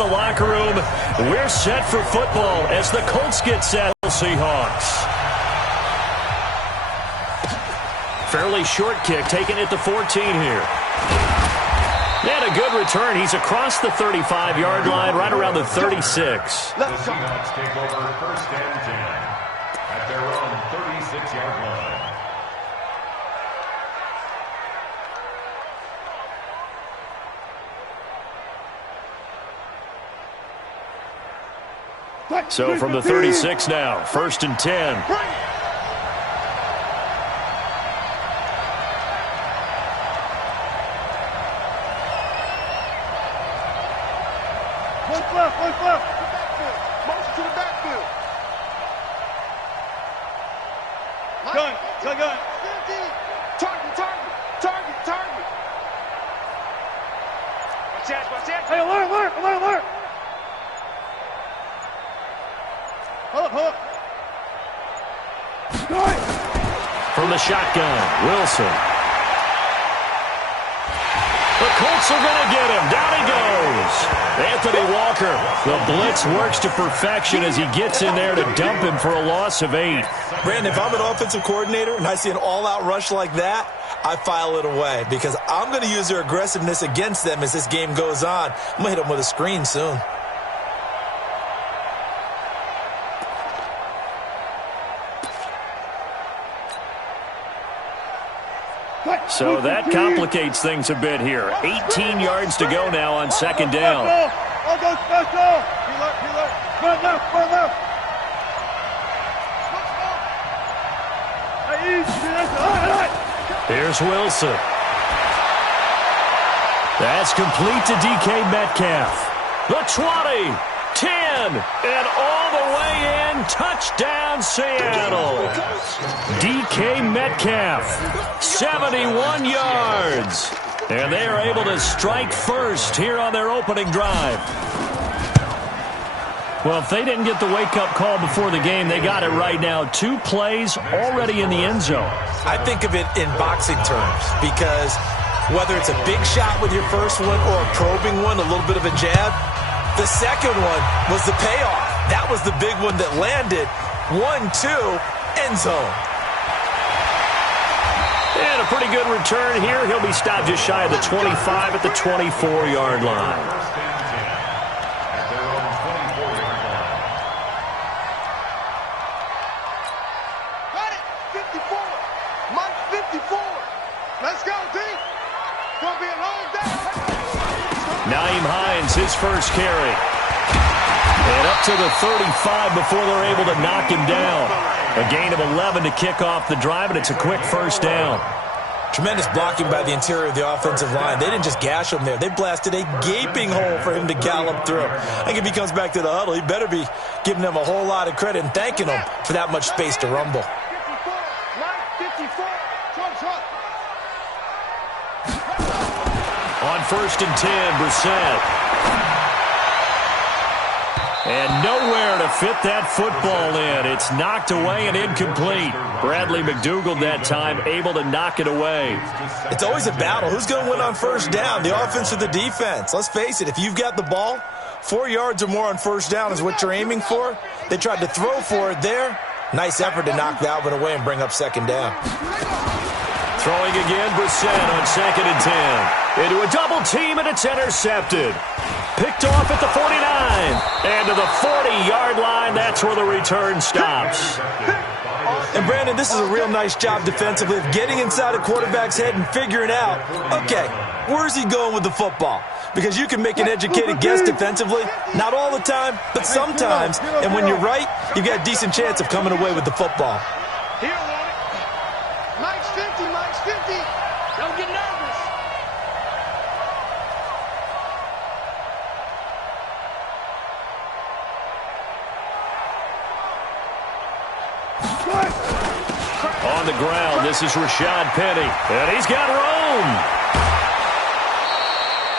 the locker room. We're set for football as the Colts get set. Seahawks. Fairly short kick, taken at the 14 here. And a good return. He's across the 35-yard line, right around the 36. The Seahawks take over first and 10 at their own 36-yard line. So from the 36 now, first and 10. Motion to the backfield. Gun. Target. Watch out. Hey, alert. Hold up. From the shotgun, Wilson. The Colts are going to get him. Down he goes. Anthony Walker. The blitz works to perfection as he gets in there to dump him for a loss of 8. Brandon, if I'm an offensive coordinator and I see an all-out rush like that, I file it away because I'm going to use their aggressiveness against them as this game goes on. I'm going to hit them with a screen soon. So that complicates things a bit here. 18 yards to go now on second down. Here's Wilson. That's complete to DK Metcalf. The 20, 10, and all the way in. Touchdown, Seattle. DK Metcalf, 71 yards. And they are able to strike first here on their opening drive. Well, if they didn't get the wake-up call before the game, they got it right now. 2 plays already in the end zone. I think of it in boxing terms because whether it's a big shot with your first one or a probing one, a little bit of a jab, the second one was the payoff. That was the big one that landed. 1-2, end zone. And a pretty good return here. He'll be stopped just shy of the 25 at the 24-yard line. Got it. 54. Mike 54. Let's go, D. It's going to be a long day. Naeem Hines, his first carry. And up to the 35 before they're able to knock him down. A gain of 11 to kick off the drive, and it's a quick first down. Tremendous blocking by the interior of the offensive line. They didn't just gash him there. They blasted a gaping hole for him to gallop through. I think if he comes back to the huddle, he better be giving them a whole lot of credit and thanking them for that much space to rumble. 54. Mike 54. Trump. On first and 10, Brissett. And nowhere to fit that football in. It's knocked away and incomplete. Bradley McDougald that time able to knock it away. It's always a battle. Who's going to win on first down, the offense or the defense? Let's face it, if you've got the ball, 4 yards or more on first down is what you're aiming for. They tried to throw for it there. Nice effort to knock Dalvin away and bring up second down. Throwing again, Brissett on second and 10. Into a double team, and it's intercepted. Picked off at the 49. And to the 40-yard line, that's where the return stops. And, Brandon, this is a real nice job defensively of getting inside a quarterback's head and figuring out, okay, where's he going with the football? Because you can make an educated guess defensively. Not all the time, but sometimes. And when you're right, you've got a decent chance of coming away with the football. Here, Mike's 50. Mike's 50. Don't get nervous. On the ground, this is Rashad Penny. And he's got room.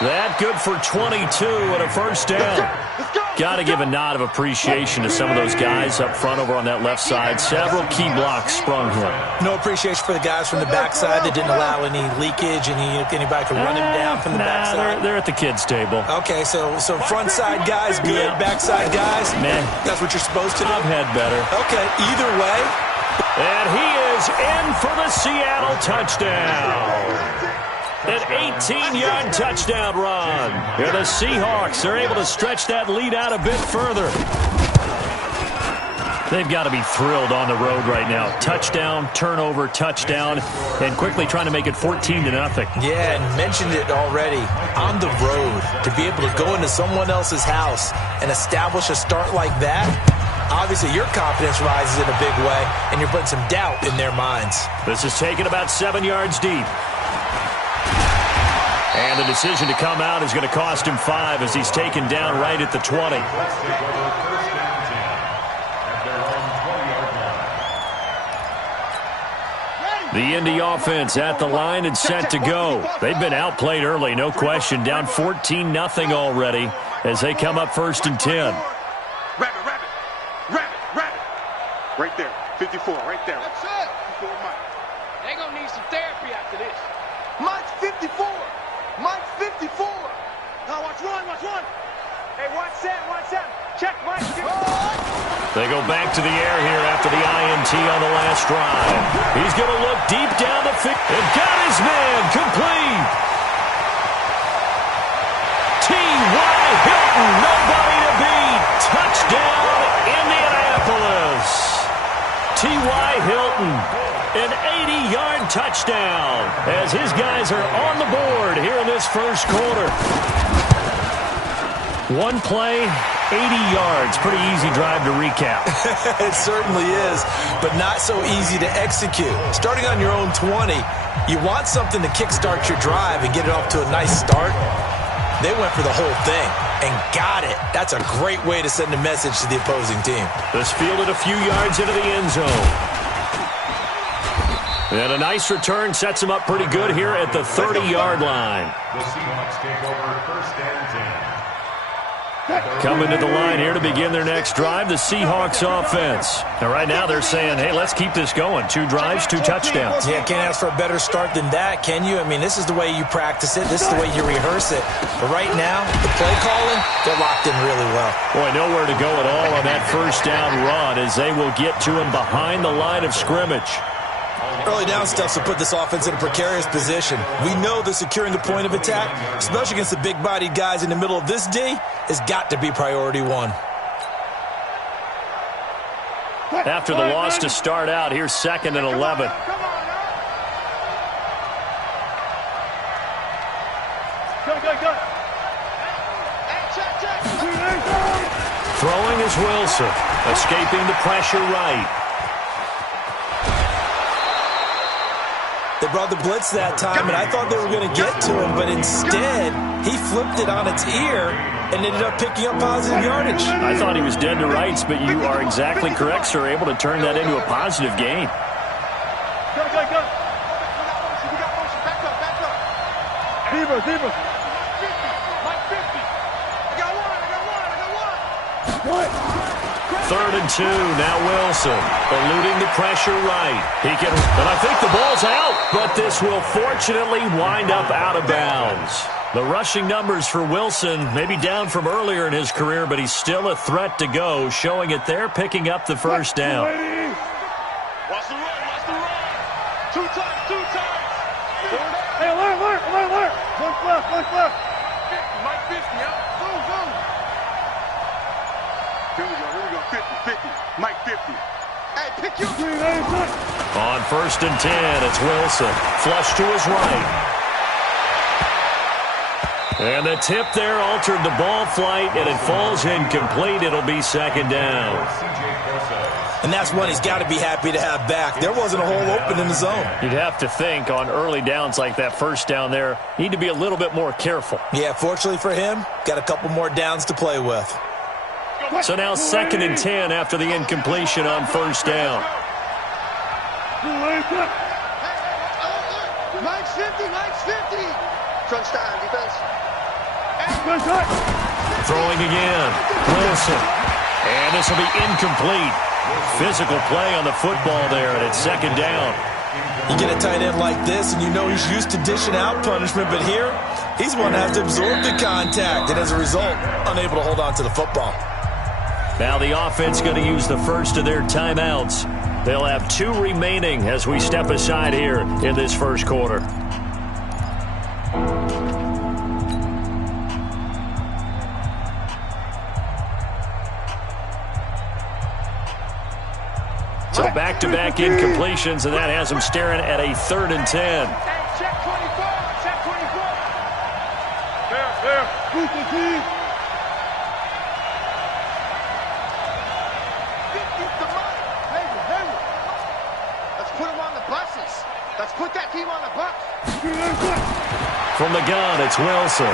That good for 22 and a first down. Got to give a nod of appreciation to some of those guys up front over on that left side. Several key blocks sprung here. No appreciation for the guys from the backside that didn't allow any leakage, anybody could run him down from the backside. They're at the kids' table. Okay, so front side guys good, backside guys, man, that's what you're supposed to do. I've had better. Okay, either way. And he is in for the Seattle touchdown. An 18-yard touchdown run. Here the Seahawks are able to stretch that lead out a bit further. They've got to be thrilled on the road right now. Touchdown, turnover, touchdown, and quickly trying to make it 14-0. Yeah, and mentioned it already. On the road, to be able to go into someone else's house and establish a start like that, obviously your confidence rises in a big way, and you're putting some doubt in their minds. This is taken about 7 yards deep. And the decision to come out is going to cost him 5 as he's taken down right at the 20. The Indy offense at the line and set to go. They've been outplayed early, no question. Down 14-0 already as they come up 1st and 10. Rabbit. Right there, 54, right there. That's it. 54, Mike. They're going to need some therapy after this. Mike's 54. Mike's 54. Now watch one. Hey, watch that. Check, Mike. They go back to the air here after the INT on the last drive. He's going to look deep down the field and got his man complete. T.Y. Hilton, nobody to beat. Touchdown, Indianapolis. T.Y. Hilton, an 80-yard touchdown as his guys are on the board here in this first quarter. One play, 80 yards. Pretty easy drive to recap. It certainly is, but not so easy to execute. Starting on your own 20, you want something to kickstart your drive and get it off to a nice start. They went for the whole thing and got it. That's a great way to send a message to the opposing team. This fielded a few yards into the end zone. And a nice return sets him up pretty good here at the 30-yard line. The Seahawks take over 1st and 10. Coming to the line here to begin their next drive, the Seahawks offense. And right now they're saying, hey, let's keep this going. 2 drives, 2 touchdowns. Yeah, can't ask for a better start than that, can you? I mean, this is the way you practice it. This is the way you rehearse it. But right now, the play calling, they're locked in really well. Boy, nowhere to go at all on that first down run as they will get to him behind the line of scrimmage. Early down stuff to put this offense in a precarious position. We know that securing the point of attack, especially against the big-bodied guys in the middle of this D, has got to be priority 1. After the loss to start out, here's 2nd and 11. Go. Throwing is Wilson, escaping the pressure right. They brought the blitz that time, and I thought they were going to get to him, but instead, he flipped it on its ear and ended up picking up positive yardage. I thought he was dead to rights, but you are exactly correct, sir. Able to turn that into a positive gain. Go. Zebra. Mike 50. I got one. 3rd and 2, now Wilson, eluding the pressure right. And I think the ball's out, but this will fortunately wind up out of bounds. The rushing numbers for Wilson may be down from earlier in his career, but he's still a threat to go, showing it there, picking up the first down. Watch the run. 2 times. Hey, alert. Look left. Mike 50, yeah. Zoom. Here we go. 50. Mike 50. Hey, pick your... On 1st and 10, it's Wilson. Flush to his right. And the tip there altered the ball flight, and it falls incomplete. It'll be 2nd down. And that's one he's got to be happy to have back. There wasn't a hole open in the zone. You'd have to think on early downs like that first down there, need to be a little bit more careful. Yeah, fortunately for him, got a couple more downs to play with. So now 2nd and 10 after the incompletion on 1st down. Mike's 50. Crunch time, defense. Throwing again. Wilson. And this will be incomplete. Physical play on the football there, and it's second down. You get a tight end like this, and you know he's used to dishing out punishment, but here, he's one that has to absorb the contact, and as a result, unable to hold on to the football. Now the offense going to use the first of their timeouts. They'll have 2 remaining as we step aside here in this first quarter. So back-to-back incompletions, and that has them staring at a 3rd and 10. Check 24. Check 24. Fair. Let's put them on the buses. Let's put that team on the bus. From the gun, it's Wilson.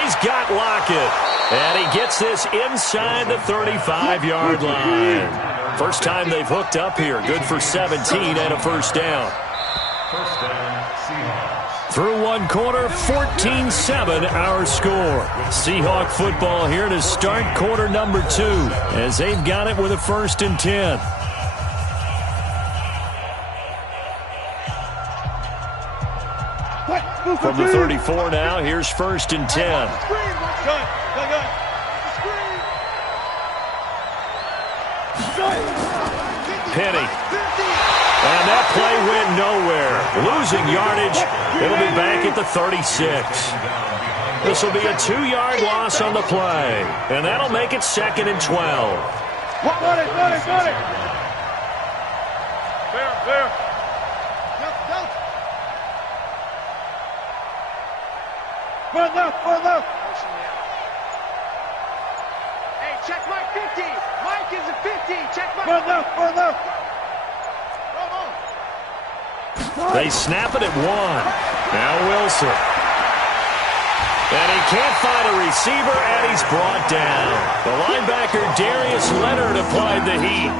He's got Lockett, and he gets this inside the 35-yard line. First time they've hooked up here. Good for 17 and a first down. First down, Seahawks. Through one quarter, 14-7 our score. Seahawk football here to start quarter number 2 as they've got it with a 1st and 10. From the 34 now, here's 1st and 10. Penny. And that play went nowhere. Losing yardage. It'll be back at the 36. This will be a 2-yard loss on the play. And that'll make it 2nd and 12. Got it. Fair. Far left. Hey, check Mike 50. Mike is a 50. Check Mike. Far left. They snap it at 1. Now Wilson. And he can't find a receiver, and he's brought down. The linebacker, Darius Leonard, applied the heat.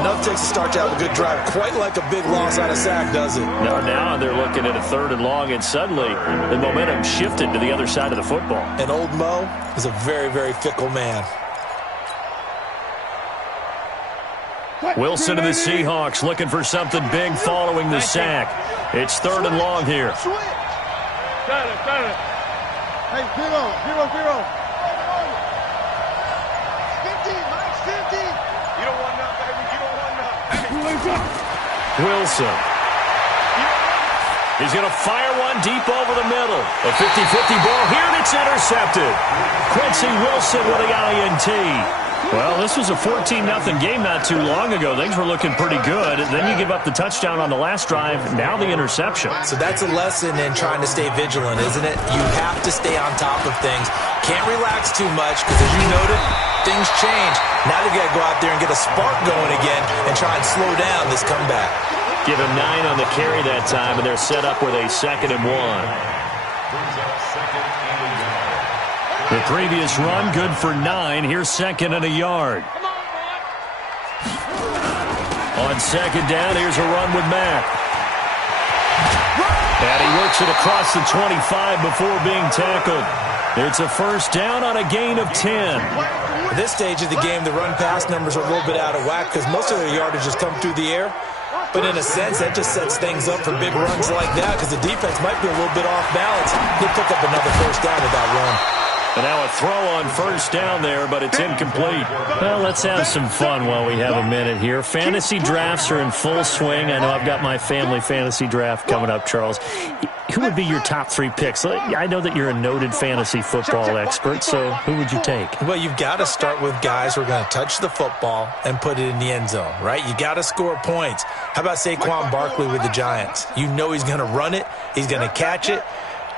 Enough takes to start you out with a good drive. Quite like a big loss on a sack, does it? Now they're looking at a 3rd and long, and suddenly the momentum shifted to the other side of the football. And old Mo is a very, very fickle man. Wilson and the Seahawks looking for something big following the sack. It's 3rd and long here. Got it. Hey, 0. 50, Mike's 50. You don't want none, baby. You don't want none. Wilson. He's going to fire one deep over the middle. A 50-50 ball here, and it's intercepted. Quincy Wilson with the INT. Well, this was a 14-0 game not too long ago. Things were looking pretty good. Then you give up the touchdown on the last drive. Now the interception. So that's a lesson in trying to stay vigilant, isn't it? You have to stay on top of things. Can't relax too much because, as you noted, things change. Now they got to go out there and get a spark going again and try and slow down this comeback. Give him 9 on the carry that time, and they're set up with a 2nd and 1. Brings up 2nd and a yard. The previous run, good for 9. Here's 2nd and a yard. On 2nd down, here's a run with Mack. And he works it across the 25 before being tackled. It's a 1st down on a gain of 10. At this stage of the game, the run-pass numbers are a little bit out of whack because most of their yardage has come through the air. But in a sense, that just sets things up for big runs like that because the defense might be a little bit off balance. He'll pick up another 1st down with that run. And now a throw on 1st down there, but it's incomplete. Well, let's have some fun while we have a minute here. Fantasy drafts are in full swing. I know I've got my family fantasy draft coming up, Charles. Who would be your top 3 picks? I know that you're a noted fantasy football expert, so who would you take? Well, you've got to start with guys who are going to touch the football and put it in the end zone, right? You got to score points. How about Saquon Barkley with the Giants? You know he's going to run it. He's going to catch it.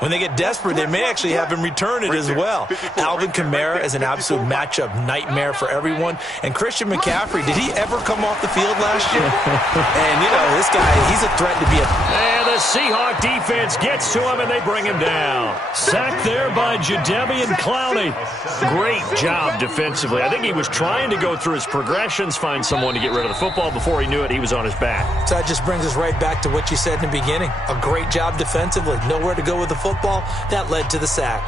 When they get desperate, they may actually have him return it as well. Alvin Kamara is an absolute matchup nightmare for everyone. And Christian McCaffrey, did he ever come off the field last year? And, you know, this guy, he's a threat to be a... And the the Seahawk defense gets to him, and they bring him down. Sacked there by Jadeveon Clowney. Great job defensively. I think he was trying to go through his progressions, find someone to get rid of the football. Before he knew it, he was on his back. So that just brings us right back to what you said in the beginning. A great job defensively. Nowhere to go with the football. That led to the sack.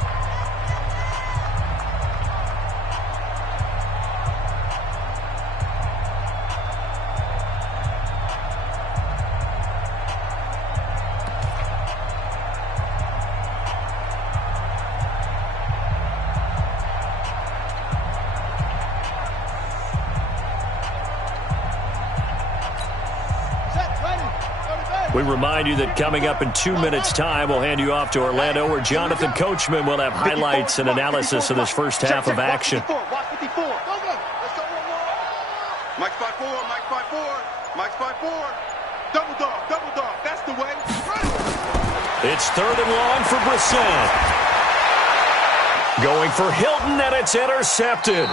We remind you that coming up in 2 minutes' time, we'll hand you off to Orlando, where Jonathan Coachman will have highlights and analysis of this first half of action. Watch 54. Mike's 5-4, Mike's 5-4, Mike's 5-4. Double dog, that's the way. It's 3rd and long for Brissett. Going for Hilton, and it's intercepted.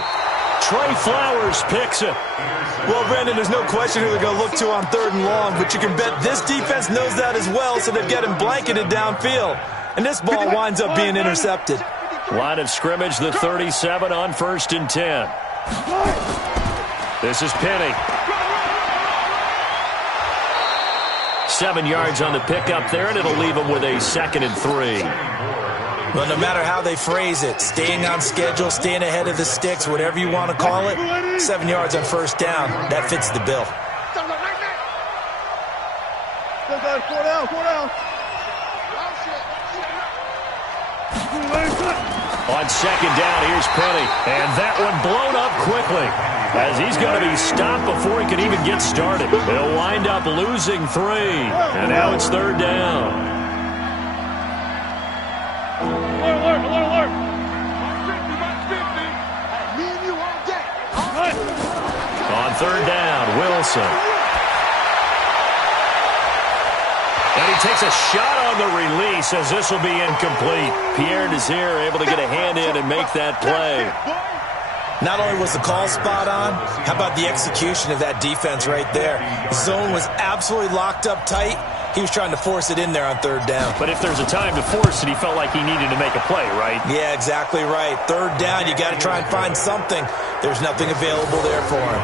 Trey Flowers picks it. Well, Brandon, there's no question who they're going to look to on 3rd and long, but you can bet this defense knows that as well, so they've got him blanketed downfield. And this ball winds up being intercepted. Line of scrimmage, the 37 on 1st and 10. This is Penny. 7 yards on the pickup there, and it'll leave him with a 2nd and 3. Well, no matter how they phrase it, staying on schedule, staying ahead of the sticks, whatever you want to call it, 7 yards on 1st down, that fits the bill. 4 down. On 2nd down, here's Penny. And that one blown up quickly, as he's going to be stopped before he can even get started. They'll wind up losing 3. And now it's 3rd down. Alert. Me and you on deck. On 3rd down, Wilson. And he takes a shot on the release, as this will be incomplete. Pierre Desir able to get a hand in and make that play. Not only was the call spot on, how about the execution of that defense right there? The zone was absolutely locked up tight. He was trying to force it in there on 3rd down. But if there's a time to force it, he felt like he needed to make a play, right? Yeah, exactly right. 3rd down, you got to try and find something. There's nothing available there for him.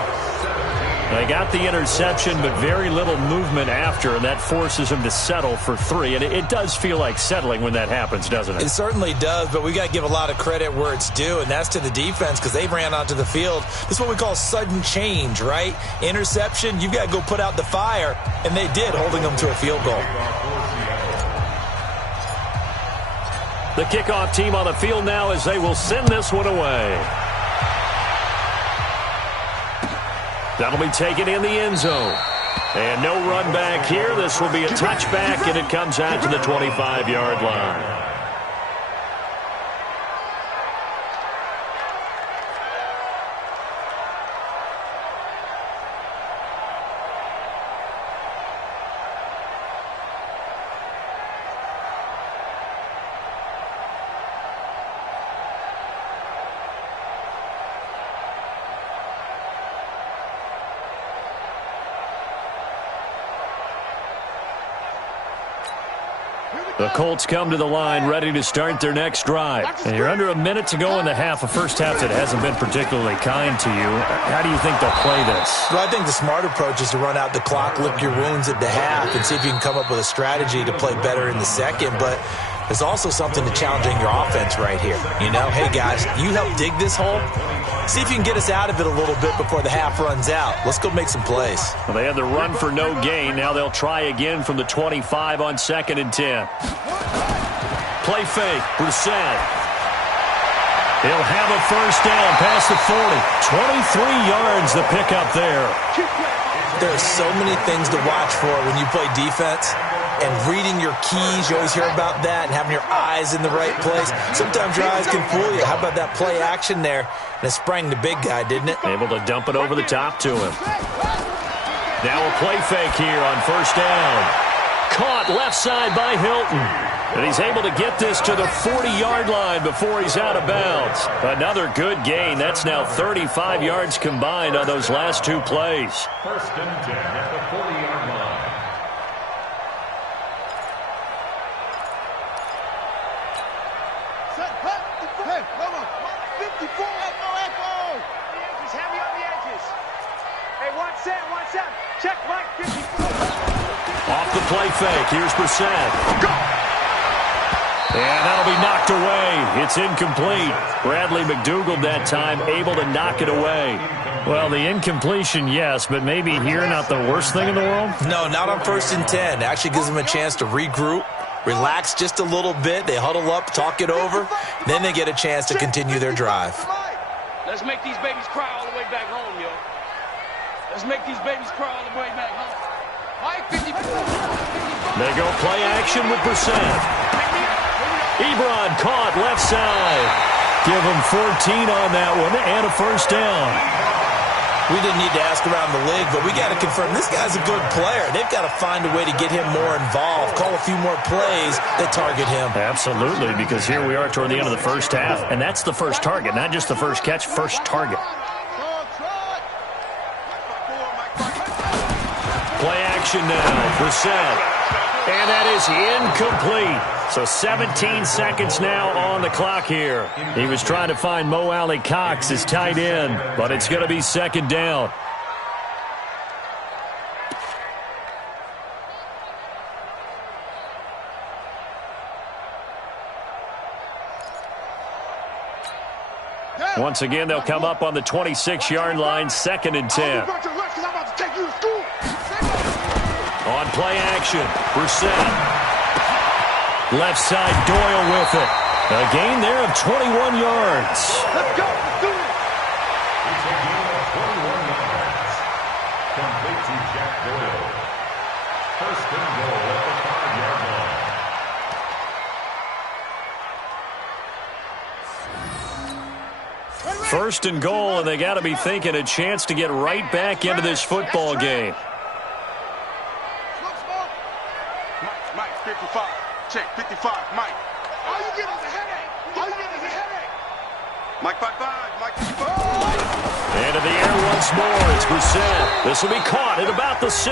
They got the interception, but very little movement after, and that forces him to settle for 3. And it does feel like settling when that happens, doesn't it? It certainly does, but we got to give a lot of credit where it's due, and that's to the defense, because they ran onto the field. This is what we call sudden change, right? Interception, you've got to go put out the fire, and they did, holding them to a field goal. The kickoff team on the field now, as they will send this one away. That'll be taken in the end zone. And no run back here. This will be a touchback, and it comes out to the 25-yard line. The Colts come to the line ready to start their next drive. And you're under a minute to go in the half, a first half that hasn't been particularly kind to you. How do you think they'll play this? Well, I think the smart approach is to run out the clock, lick your wounds at the half, and see if you can come up with a strategy to play better in the second. But there's also something to challenging your offense right here. You know, hey, guys, you help dig this hole. See if you can get us out of it a little bit before the half runs out. Let's go make some plays. Well, they had the run for no gain. Now they'll try again from the 25 on 2nd and 10. Play fake. Brissett. He'll have a first down past the 40. 23 yards the pickup there. There are so many things to watch for when you play defense. And reading your keys, you always hear about that, and having your eyes in the right place. Sometimes your eyes can fool you. How about that play action there? And it sprang the big guy, didn't it? Able to dump it over the top to him. Now a play fake here on first down. Caught left side by Hilton. And he's able to get this to the 40-yard line before he's out of bounds. Another good gain. That's now 35 yards combined on those last 2 plays. 1st and 10 at the 40-yard line. play fake. Here's Brissett. And that'll be knocked away. It's incomplete. Bradley McDougald that time able to knock it away. Well, the incompletion, yes, but maybe here not the worst thing in the world? No, not on 1st and 10. Actually gives them a chance to regroup, relax just a little bit. They huddle up, talk it over. Then they get a chance to continue their drive. Let's make these babies cry all the way back home, yo. Let's make these babies cry all the way back home. Mike, 54. They go play action with Brissett. Ebron caught left side. Give him 14 on that one and a first down. We didn't need to ask around the league, but we got to confirm this guy's a good player. They've got to find a way to get him more involved, call a few more plays that target him. Absolutely, because here we are toward the end of the first half, and that's the first target, not just the first catch, first target. Play action now, Brissett. And that is incomplete. So 17 seconds now on the clock here. He was trying to find Mo Alley Cox as tight end, but it's going to be second down. Once again, they'll come up on the 26-yard line, 2nd and 10. On play action, Brissett. Left side, Doyle with it. A gain there of 21 yards. Let's go. Let's do it. It's a gain of 21 yards. Complete to Jack Doyle. 1st and goal at the 5-yard line. 1st and goal, and they got to be thinking a chance to get right back into this football game. Mike, 55. Check, 55, Mike. All you get is a headache. All you get is a headache. Mike 55, Mike 55. Into the air once more. It's Brissett. This will be caught at about the 6.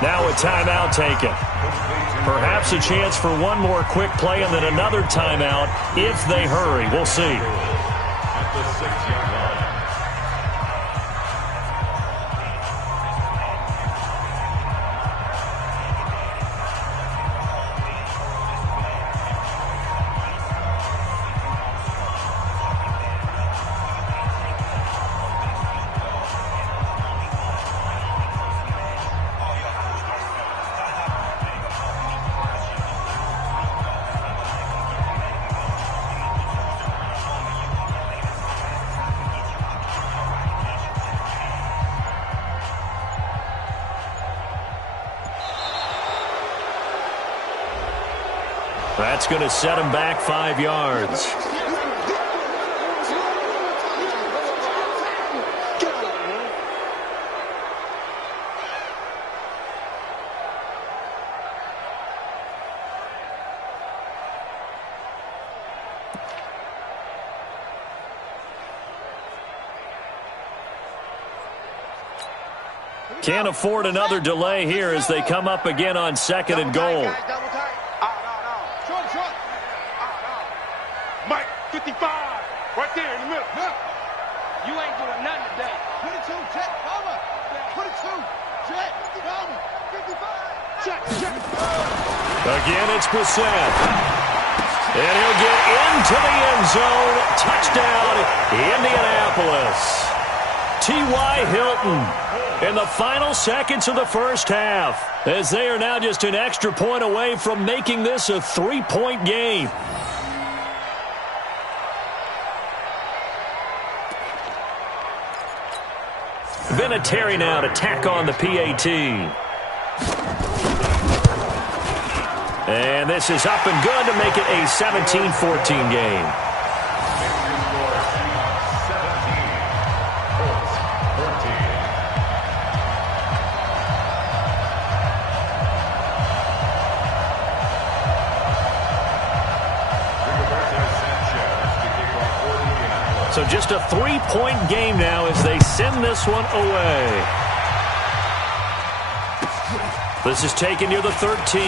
Now a timeout taken. Perhaps a chance for one more quick play and then another timeout if they hurry. We'll see. At the 6-yard line. That's going to set him back 5 yards. Can't afford another delay here as they come up again on 2nd and goal. Mike, 55, right there in the middle. You ain't doing nothing today. 22, jet, cover. 22, jet, cover. 55, jet, jet. Again, it's Brissett. And he'll get into the end zone. Touchdown, Indianapolis. T.Y. Hilton in the final seconds of the first half, as they are now just an extra point away from making this a 3-point game. Vinatieri now to tack on the PAT. And this is up and good to make it a 17-14 game. So just a 3-point game now as they send this one away. This is taken near the 13.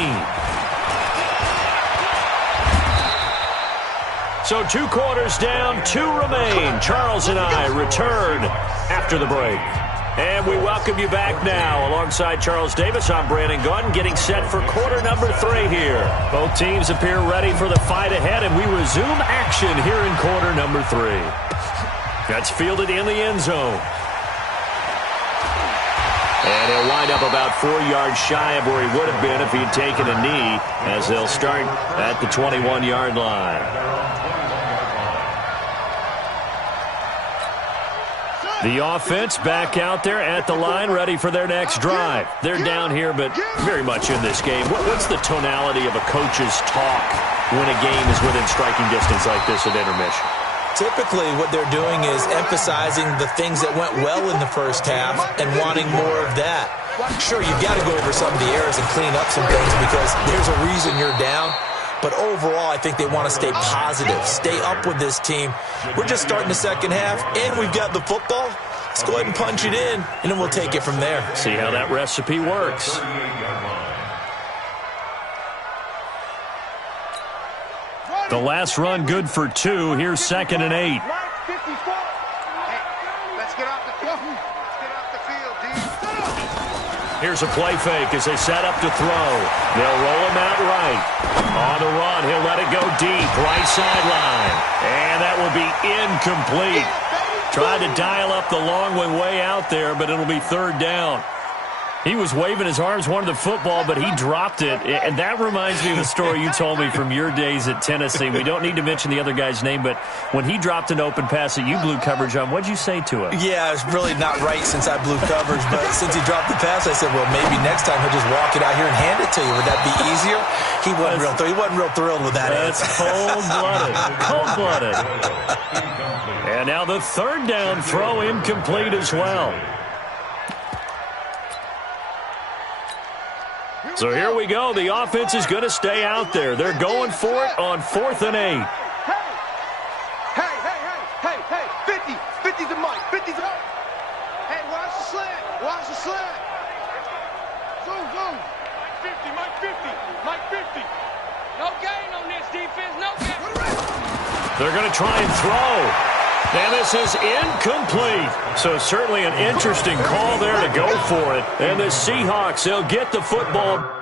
So 2 quarters down, 2 remain. Charles and I return after the break. And we welcome you back now. Alongside Charles Davis, I'm Brandon Gaudin, getting set for quarter number 3 here. Both teams appear ready for the fight ahead, and we resume action here in quarter number 3. That's fielded in the end zone. And he'll wind up about 4 yards shy of where he would have been if he had taken a knee, as they'll start at the 21-yard line. The offense back out there at the line, ready for their next drive. They're down here, but very much in this game. What's the tonality of a coach's talk when a game is within striking distance like this at intermission? Typically, what they're doing is emphasizing the things that went well in the first half and wanting more of that. Sure, you've got to go over some of the errors and clean up some things because there's a reason you're down. But overall, I think they want to stay positive, stay up with this team. We're just starting the second half, and we've got the football. Let's go ahead and punch it in, and then we'll take it from there. See how that recipe works. The last run good for 2. Here's 2nd and 8. Let's get off the field. Let's get off the field, D. Here's a play fake as they set up to throw. They'll roll him out right. On the run, he'll let it go deep, right sideline. And that will be incomplete. Tried to dial up the long one way out there, but it'll be 3rd down. He was waving his arms, wanted the football, but he dropped it. And that reminds me of a story you told me from your days at Tennessee. We don't need to mention the other guy's name, but when he dropped an open pass that you blew coverage on, what'd you say to him? Yeah, it's really not right since I blew coverage, but since he dropped the pass, I said, well, maybe next time he'll just walk it out here and hand it to you. Would that be easier? He wasn't real thrilled with that. That's cold-blooded. Cold-blooded. And now the 3rd down throw incomplete as well. So here we go. The offense is going to stay out there. They're going for it on 4th and 8. Hey, 50. 50's the mic. 50's the mic. Hey, watch the slant. Watch the slant. Zoom. Mike 50. No gain on this defense. No gain. They're going to try and throw. And this is incomplete. So certainly an interesting call there to go for it. And the Seahawks, they'll get the football.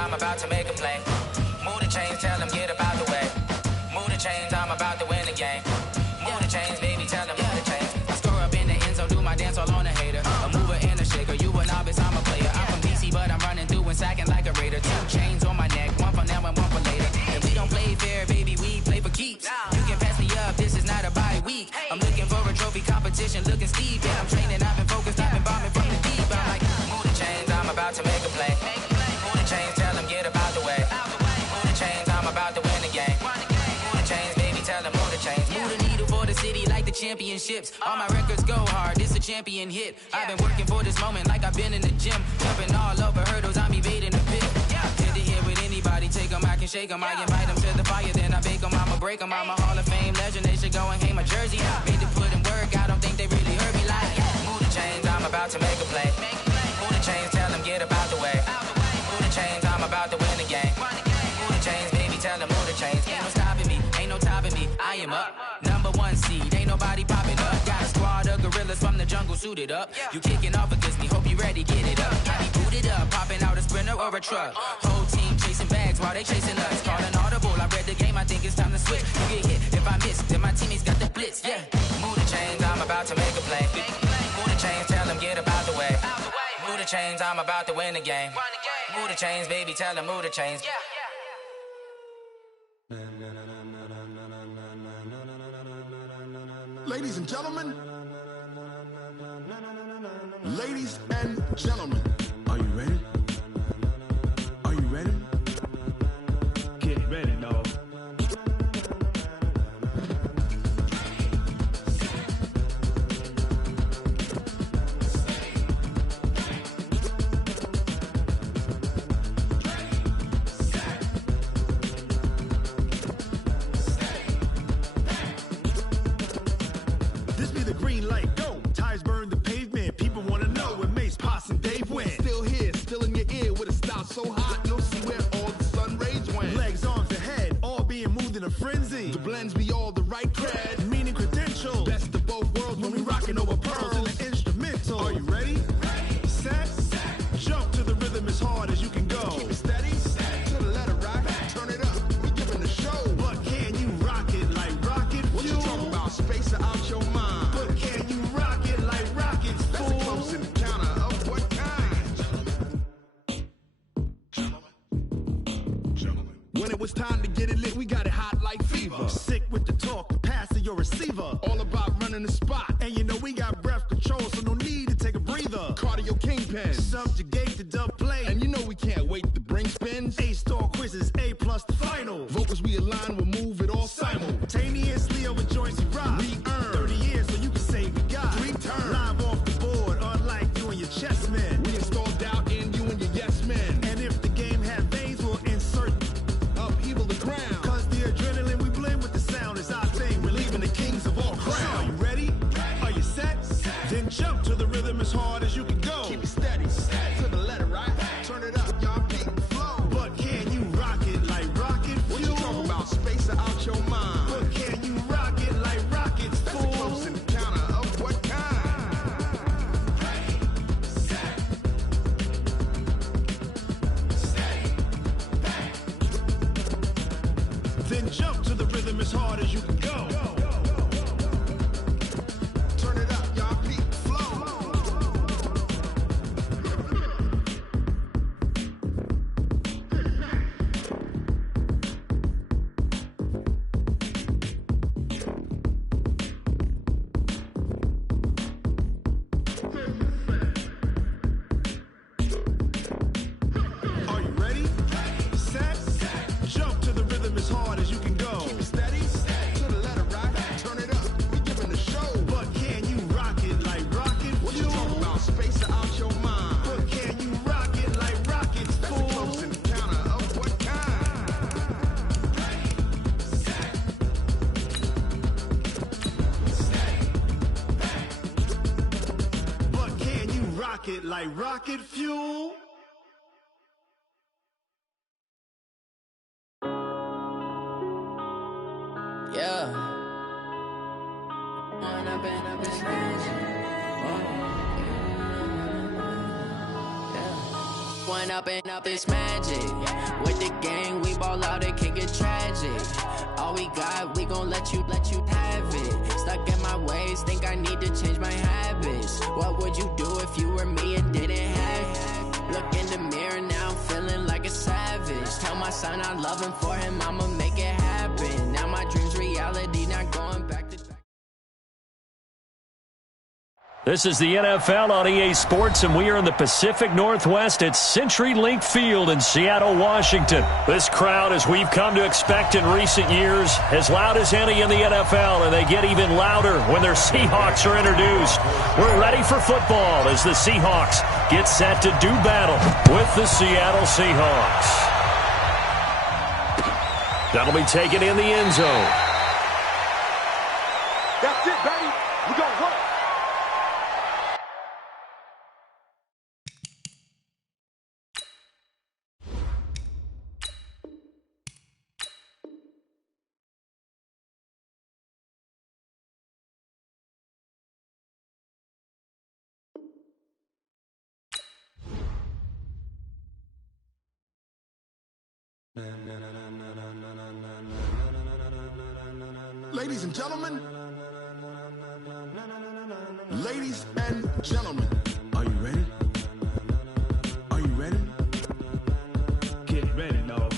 I'm about to make a play. Move the chains, tell them get about the way. Move the chains, I'm about to win the game. Move the chains, baby, tell them move the chains. I score up in the end zone, do my dance all on a hater. A mover and a shaker, you a novice, I'm a player. I'm from DC, but I'm running through and sacking like a raider. 2 chains on my neck, one for now and one for later. And we don't play fair, baby, we play for keeps. You can pass me up, this is not a bye week. I'm looking for a trophy competition, looking steep. And I'm training, I've been focused, I've been bombing from the deep. I'm like, move the chains, I'm about to make a play. Move the chains, tell them get about the way. Move the chains, I'm about to win the game. Move the chains, baby, tell them move the chains. Move the needle for the city like the championships. All my records go hard, this a champion hit. I've been working for this moment like I've been in the gym. Jumping all over hurdles, I'm evading the pit. Hit the hit with anybody, take them, I can shake them. I invite them to the fire, then I bake them, I'ma break them. I'm a Hall of Fame legend, they should go and hang my jersey. Made to put in work, I don't think they really heard me like, move the chains, I'm about to make a play. Move the chains, tell them get about the way. Move the chains, I'm about to win the game. Move the chains, baby, tell them move the chains. Ain't no stopping me, ain't no topping me, I am up. Number 1 seed, ain't nobody popping up. Got a squad of gorillas from the jungle suited up. You kicking off against me, hope you ready, get it up. I be booted up, popping out a Sprinter or a truck. Whole team chasing bags while they chasing us. Calling audible, I read the game, I think it's time to switch. You get hit, if I miss, then my teammates got the blitz, yeah. Move the chains, I'm about to make a play. Move the chains, tell them get about the way. Move the chains, I'm about to win the game. Move the chains, baby, tell them move the chains. Ladies and gentlemen, are you ready? Are you ready? Get ready, dog. so hot, you'll see where all the sun rays went. Legs, arms, and head, all being moved in a frenzy. The blends be all the right cred. Meaning credentials. Best of both worlds when we rockin' over pearls. In the instrumental. Are you ready? Set. Jump to the rhythm as hard as you can go. Keep it steady. To the letter rock. Turn it up. We giving the show. But can you rock it like rocket fuel? What you talking about? Space or out your mind? But can you rock it like rockets, That's a close encounter of what kind? Gentlemen. When it was time to get it lit, we got it hot like fever. Sick with the talk, passing your receiver. All about running the spot. And you know we got breath control, so no need to take a breather. Cardio kingpin. Subjugate the dub play. And you know we can't wait to bring spins. A-star quizzes, A+ the final. Vocals we align, we'll move it all Simultaneously over joints we rock. We earn 30 years, so you can say we got 3 turns. live off the board, unlike you and your chess men. We install doubt in you and your yes men. And if the game had veins, we'll insert Upheaval the ground. cause the adrenaline we blend with the sound is our thing. We're leaving the kings of all Crown. crowns. Are you ready? Are you set? Then jump to the rhythm as hard as you can go. Keep it steady. To the letter right. Turn it up, y'all peak flow. But can you rock it like rocket fuel? What you talking about? Space or out your mind? But can you rock it like rockets, That's a fool? close encounter of what kind? Then jump to the rhythm as hard as you can go. Turn it up, y'all peak flow. Are you ready? Set. Jump to the rhythm as hard as you can go. Keep it steady. To the letter right. Turn it up. We giving the show. But can you rock it like rocket What you fuel? talking about? Space or out your mind? But can you rock it like rockets, That's a fool? close encounter of what kind? But can you rock it like rocket fuel? Yeah. One up and up, it's magic. With the gang, we ball out, it can get tragic. All we got, we gon' let you have it. Stuck in my ways, think I need to change my habits. What would you do if you were me and didn't have it? Look in the mirror now, I'm feeling like a savage. Tell my son I love him, for him I'ma make it happen. Now my dream's reality, not going back to back. This is the NFL on EA Sports, and we are in the Pacific Northwest at CenturyLink Field in Seattle, Washington. This crowd, as we've come to expect in recent years, as loud as any in the NFL, and they get even louder when their Seahawks are introduced. We're ready for football as the Seahawks get set to do battle with the Seattle Seahawks. That'll be taken in the end zone. That's it, baby. We gonna work. Ladies and gentlemen. Ladies and gentlemen. Are you ready? Are you ready? Get ready, dog.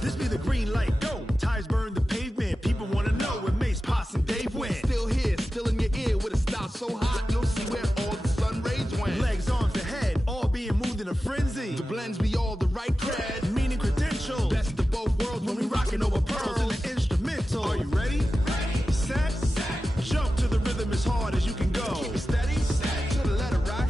This be the green light, go. Tires burn the pavement. People wanna know where Mace, Potts, and Dave went. Still here, still in your ear with a style so hot, you'll see where all the sun rays went. Legs, arms, and head, all being moved in a frenzy. The blends be all the right cred. Meaning credentials. Best of both worlds When we rockin' over pearls in the instrumental. Are you ready? Set. Jump to the rhythm as hard as you can go. Keep it steady. To the letter right.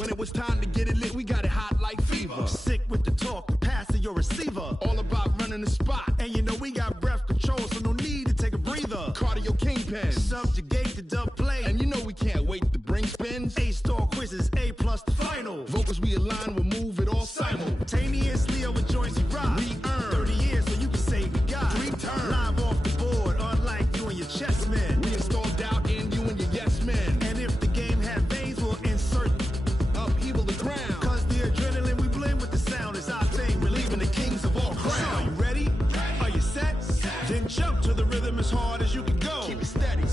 When it was time to get it lit, we got it hot like fever. Sick with the talk, the pass to your receiver. All about running the spot. And you know we got breath control, so no need to take a breather. Cardio kingpin, subjugate the dub play. And you know we can't wait to bring spins. A-star quizzes, A+ the final. Vocals we align, we'll move it all simultaneously over joints we rock. We earn 30 years so you can say we got 3 turns. Live off the board, unlike you and your chess men. We install doubt in you and your yes men. And if the game had veins, we'll insert upheaval the ground. Cause the adrenaline we blend with the sound is our thing. Relieving the kings of all crowns. Are you ready? Are you set? Then jump to the rhythm as hard as you can go. Keep it steady,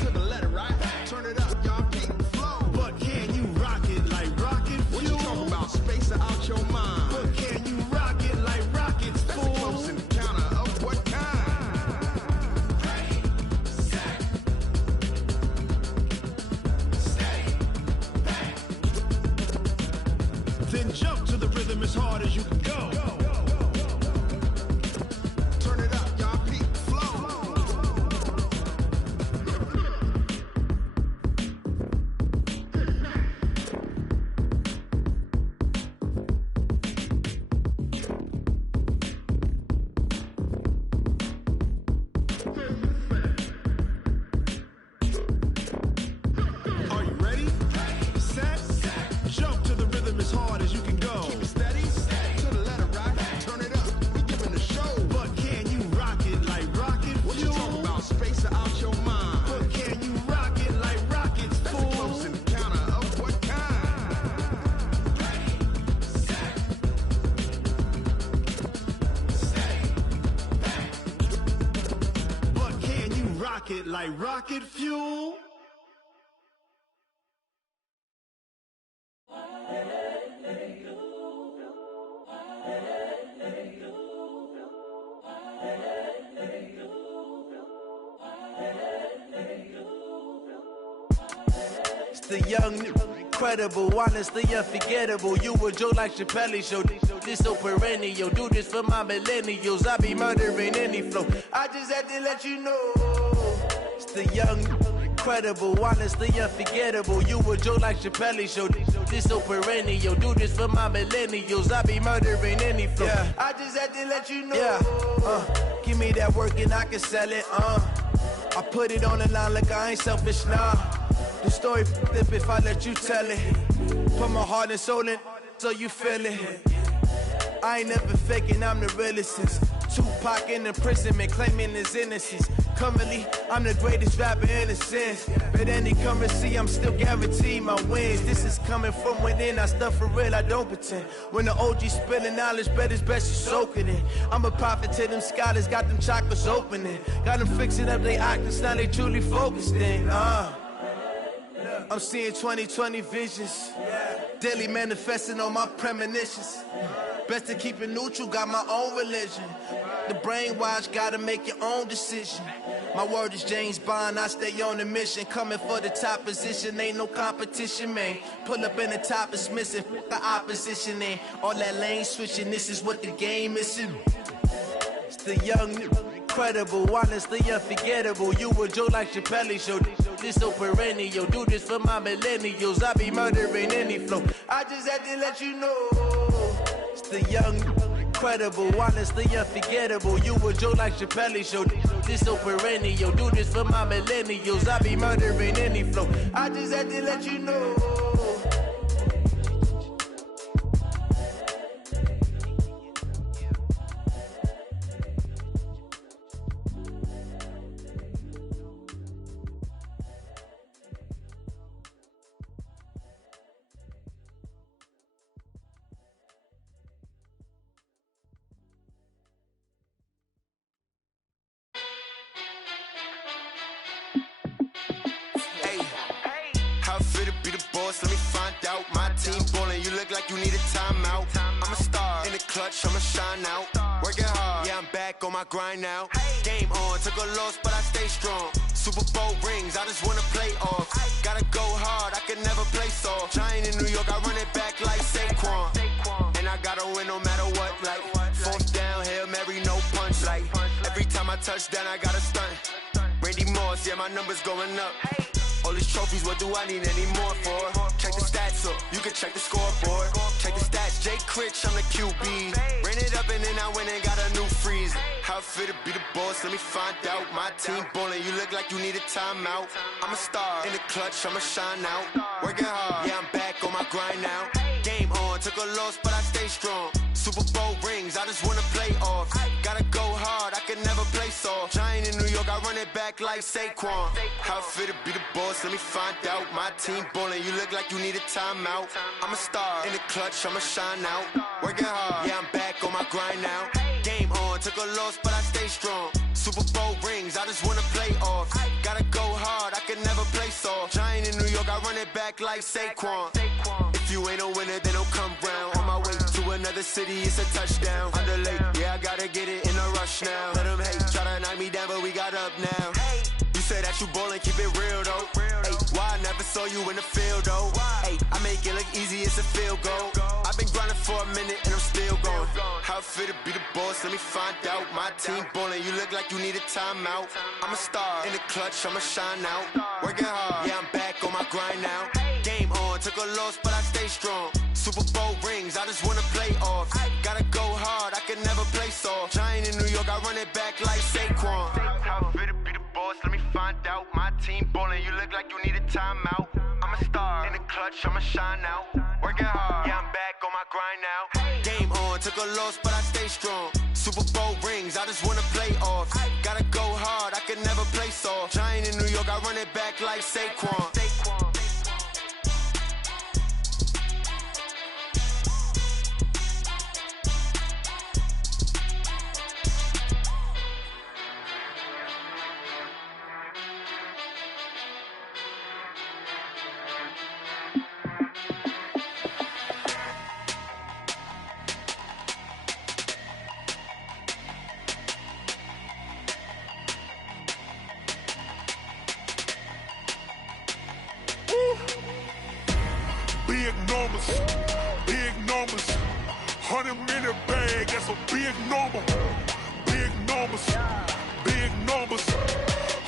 to the letter, right? Turn it up, y'all, keep the flow. But can you rock it like rocket fuel? What you talking about? Space out your mind. But can you rock it like rockets, fool? That's a close encounter of what kind? Ready, set, steady, bang. Then jump to the rhythm as hard as you can go. Turn it up, y'all, keep the flow. Are you ready? Set, jump to the rhythm as hard as you can go. Keep it steady, to the letter, right? Turn it up, we giving the show. But can you rock it like rocket fuel? What you talking about? Space out your mind. But can you rock it like rockets, fool? That's a close encounter of what kind? Ready, set, steady, bang. But can you rock it like rocket fuel? It's the young, incredible, honestly unforgettable. You a joke like Chappelle show. This so perennial. Do this for my millennials. I be murdering any flow. I just had to let you know. It's the young, incredible, honestly unforgettable. You a joke like Chappelle show. This so perennial. Do this for my millennials. I be murdering any flow. Yeah. I just had to let you know. Yeah. Give me that work and I can sell it. I put it on the line like I ain't selfish, nah. The story flip if I let you tell it. Put my heart and soul in so you feel it. I ain't never faking, I'm the realest since Tupac in imprisonment, claiming his innocence. Currently, I'm the greatest rapper in a sense. But any currency, I'm still guaranteed my wins. This is coming from within, I stuff for real, I don't pretend. When the OG spilling knowledge, bet it's best you soak it in. I'm a prophet to them scholars, got them chakras opening. Got them fixing up they octaves, now they truly focused in. I'm seeing 2020 visions. Daily manifesting on my premonitions. Best to keep it neutral, got my own religion. The brainwash, gotta make your own decision. My word is James Bond, I stay on the mission. Coming for the top position, ain't no competition, man. Pull up in the top, it's missing, fuck the opposition, ain't all that lane switching, this is what the game is. It's the young, incredible, honestly unforgettable. You a joke like Chappelle show. This so perennial. Do this for my millennials. I be murdering any flow. I just had to let you know. It's the young, incredible, honestly unforgettable. You a joke like Chappelle show. This so perennial. Do this for my millennials. I be murdering any flow. I just had to let you know. Let me find out. My team ballin', you look like you need a timeout. I'm a star in the clutch, I'ma shine out. Working hard, yeah, I'm back on my grind now. Game on, took a loss, but I stay strong. Super Bowl rings, I just wanna play off. Gotta go hard, I can never play soft. Giant in New York, I run it back like Saquon. And I gotta win no matter what, like fourth down, Hail Mary, no punch. Like every time I touch down, I gotta stunt. Randy Moss, yeah, my numbers going up. All these trophies, what do I need any more for? Check the stats up, you can check the scoreboard. Check the stats, Jay Critch, I'm the QB. Ran it up and then I went and got a new freeze. How it feel to be the boss, let me find out. My team ballin', you look like you need a timeout. I'm a star, in the clutch, I'ma shine out. Working hard, yeah, I'm back on my grind now. Game on, took a loss, but I stay strong. Super Bowl rings, I just wanna play off. Gotta go hard, I can never play soft. Giant in New York, I run it back like Saquon. How it feel to be the boss, let me find out. My team ballin', you look like you need a timeout. I'm a star, in the clutch, I'ma shine out. Working hard, yeah, I'm back on my grind now. Game on, took a loss, but I stay strong. Super Bowl rings, I just wanna play off. Gotta go hard, I can never play soft. Giant in New York, I run it back like Saquon. If you ain't a winner, then don't come round. On my way to another city, it's a touchdown. Underlay, yeah, I gotta get it in a rush now. Let them hate, try to knock me down, but we got up now. You say that you ballin', keep it real though. Hey, why I never saw you in the field though? Hey, I make it look easy, it's a field goal. I've been grinding for a minute and I'm still going. How it feel to be the boss, let me find out. My team ballin', you look like you need a timeout. I'm a star, in the clutch, I'ma shine out. Working hard, yeah, I'm back on my grind now. Game on, took a loss, but I stay strong. Super Bowl rings, I just wanna play off. Gotta go hard, I can never play soft. Giant in New York, I run it back like Saquon. How it feel to be the boss, let me find out. My team ballin', you look like you need a timeout. I'm a star, in the clutch, I'ma shine out. Working hard, yeah, I'm back on my grind now. Game on, took a loss, but I stay strong. Super Bowl rings, I just wanna play off. Gotta go hard, I can never play soft. Giant in New York, I run it back like Saquon. Big numbers, 100-minute bag, that's a big number. Big numbers,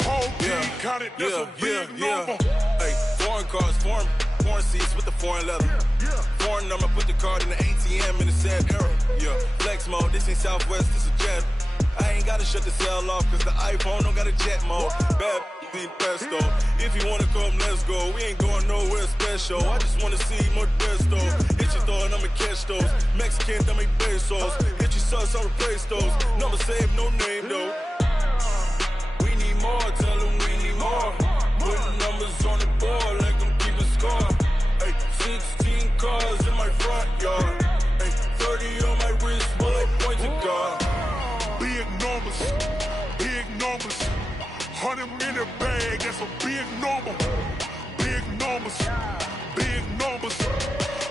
whole team counted, that's a big number. Hey, foreign cars, foreign seats with the foreign leather. Foreign number, put the card in the ATM in the sad era. Yeah, flex mode, this ain't Southwest, this a jet. I ain't gotta shut the cell off, cause the iPhone don't got a jet mode. Bad ain't pesto. If you wanna come, let's go. We ain't going nowhere special. I just wanna see more pesto. Hit your thought, I'ma catch those. Mexican, I make pesos. Hit your sus, I'll replace those. Number saved, no name though. We need more, tell them we need more. Putting numbers on the board like I'm keeping score. Hey, 16 cars in my front yard. Hey, 30 on my wrist, bullet point to God. Big numbers, 100-minute bag, that's a big number. Big numbers,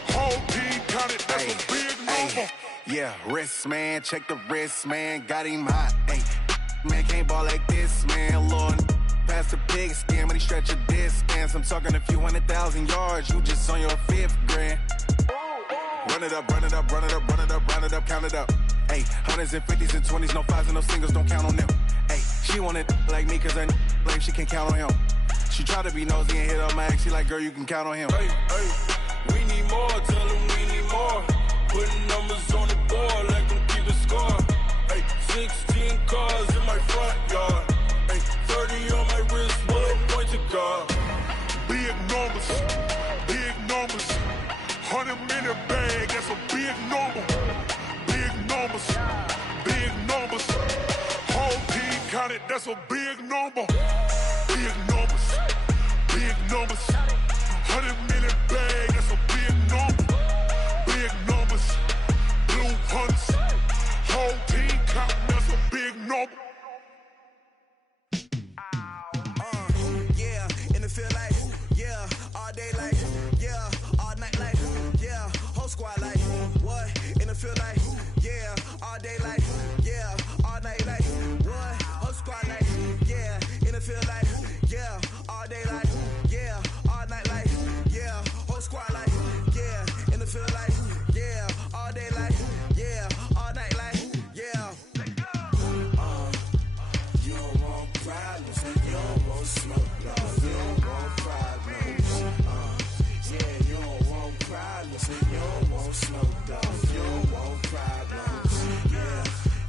whole team counted, that's a big number. Yeah, wrist man, check the wrist man, got him hot. Ay, man can't ball like this, man. Lord, past the pig skin, but he stretch a distance. I'm talking a few 100,000 yards, you just on your 5th grand. Run it up, count it up. Ay, 100s and 50s and 20s, no 5s and no singles, don't count on them. Ay, she want it like me, cause her like she can't count on him. She try to be nosy and hit up my ex, she like, girl, you can count on him. Hey, we need more, tell them we need more. Putting numbers on the board like I'm keeping score. Hey, 16 cars in my front yard. Hey, 30 on my wrist, bullet point to God. Big numbers, 100-minute bag, that's a big number. Big numbers, whole team counted, that's a big number. Big numbers, 100-minute bag, that's a big number. Big numbers, blue hunts, whole team counting, that's a big number. Yeah, in the field like, yeah, all day like, yeah, all night like, yeah, whole squad like, what? In the field like, yeah, all day like, yeah, all night like, what? Whole squad like, smoke, dog. You don't want problems.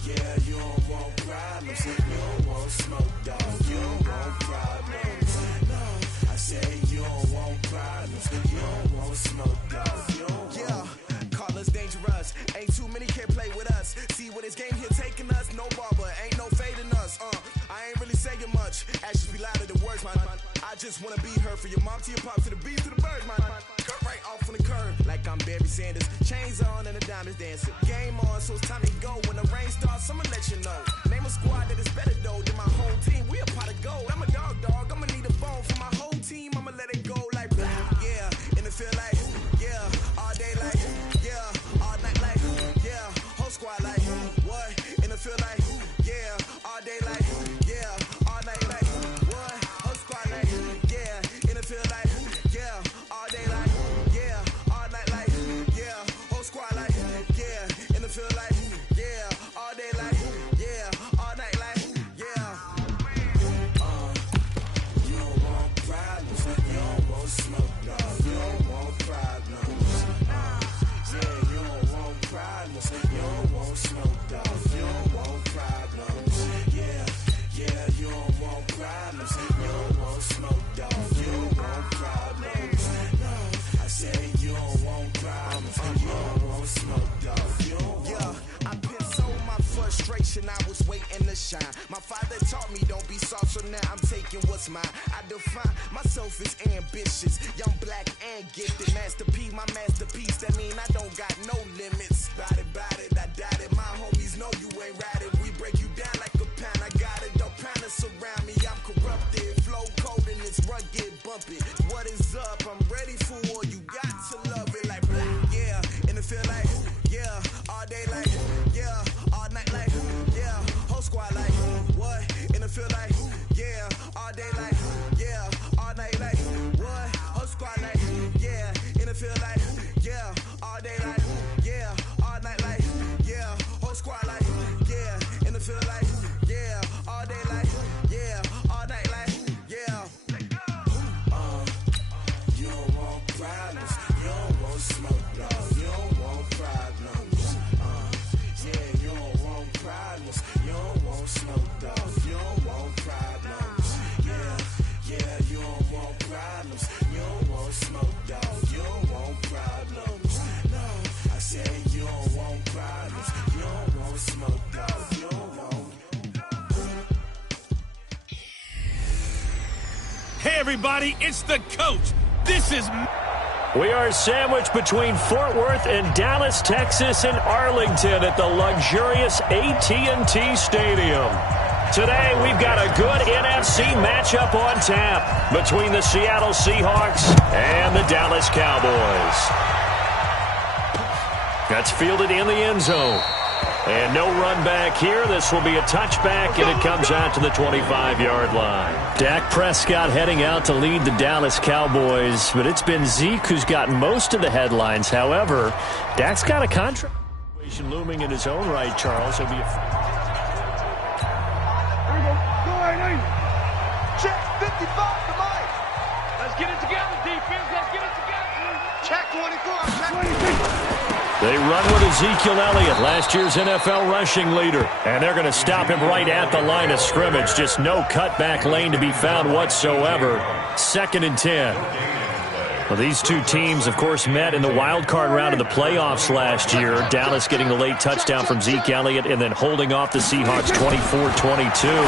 Yeah, you don't want problems. You don't want smoke, dog. You don't want problems. No, I say you don't want problems. You don't want smoke, dog. You don't want. Call us dangerous. Ain't too many can play with us. See where this game here taking us. No barber, ain't no fading us. I ain't really saying much. Actions be louder than words, man. I just wanna be heard from your mom to your pop to the beat to the birds, man. Cut right off on the curb like I'm Barry Sanders. Chains on and the diamonds dancing. Game on, so it's time to go. When the rain starts, I'ma let you know. Name a squad that is better though than my whole team. We a pot of gold. I'm a dog. I'ma need a bone for my whole team. I'ma let it go like yeah. And it feel like yeah. All day like yeah. All night like yeah. Whole squad like what? And it feel like yeah. All day like yeah. All night like what? Whole squad like yeah. And it feel like yeah. All day like yeah. All night like yeah. Whole squad like yeah. And it feel like yeah. All day like yeah. All night like yeah. You don't want problems. You don't want smoke, dog. You don't want problems. Yeah, you don't want problems. You don't want smoke, dog. You don't want problems. Yeah, you don't want problems. You don't want smoke, dog. You don't want problems. No, I say you don't want problems. You don't want smoke, dog. You don't want. I've been so my frustration, I was waiting to shine. My father taught me don't be soft, so now I'm taking what's mine. I define myself as ambitious, young, black, and gifted. Master P, my masterpiece. That mean I don't got no limits. Bout it, I doubt it. My homies know you ain't ratted. We break you down like a pound. I got it, don't pound us around me. I'm corrupted, flow cold and it's rugged, bumpy. What is up? I'm ready for war. You got to love it like black, yeah. And it feel like yeah. All day like yeah. All night like yeah. Whole squad like what? And it feel like yeah. All day like yeah. All night like what? Whole squad like yeah. And it feel like yeah. All day like yeah. All night like yeah. Whole squad like yeah. And it feel like yeah. All day like yeah. All night like yeah. You don't want problems. You don't want smoke, dog. You don't want problems. Yeah, you don't want problems. You don't want smoke, dog. You don't want problems. Yeah, you don't want problems. You don't want smoke, dog. You don't want problems. No, I say you don't want problems. You don't want smoke, dog. You don't want. Hey, everybody, it's the coach. This is... We are sandwiched between Fort Worth and Dallas, Texas, and Arlington at the luxurious AT&T Stadium. Today, we've got a good NFC matchup on tap between the Seattle Seahawks and the Dallas Cowboys. That's fielded in the end zone. And no run back here. This will be a touchback, and it comes out to the 25-yard line. Dak Prescott heading out to lead the Dallas Cowboys, but it's been Zeke who's gotten most of the headlines. However, Dak's got a contract situation looming in his own right, Charles. He'll be Check 55 to Mike. Let's get it together, defense. Let's get it together. Check 24. Check 26. They run with Ezekiel Elliott, last year's NFL rushing leader. And they're going to stop him right at the line of scrimmage. Just no cutback lane to be found whatsoever. 2nd and 10. Well, these two teams, of course, met in the wild card round of the playoffs last year. Dallas getting the late touchdown from Zeke Elliott and then holding off the Seahawks 24-22.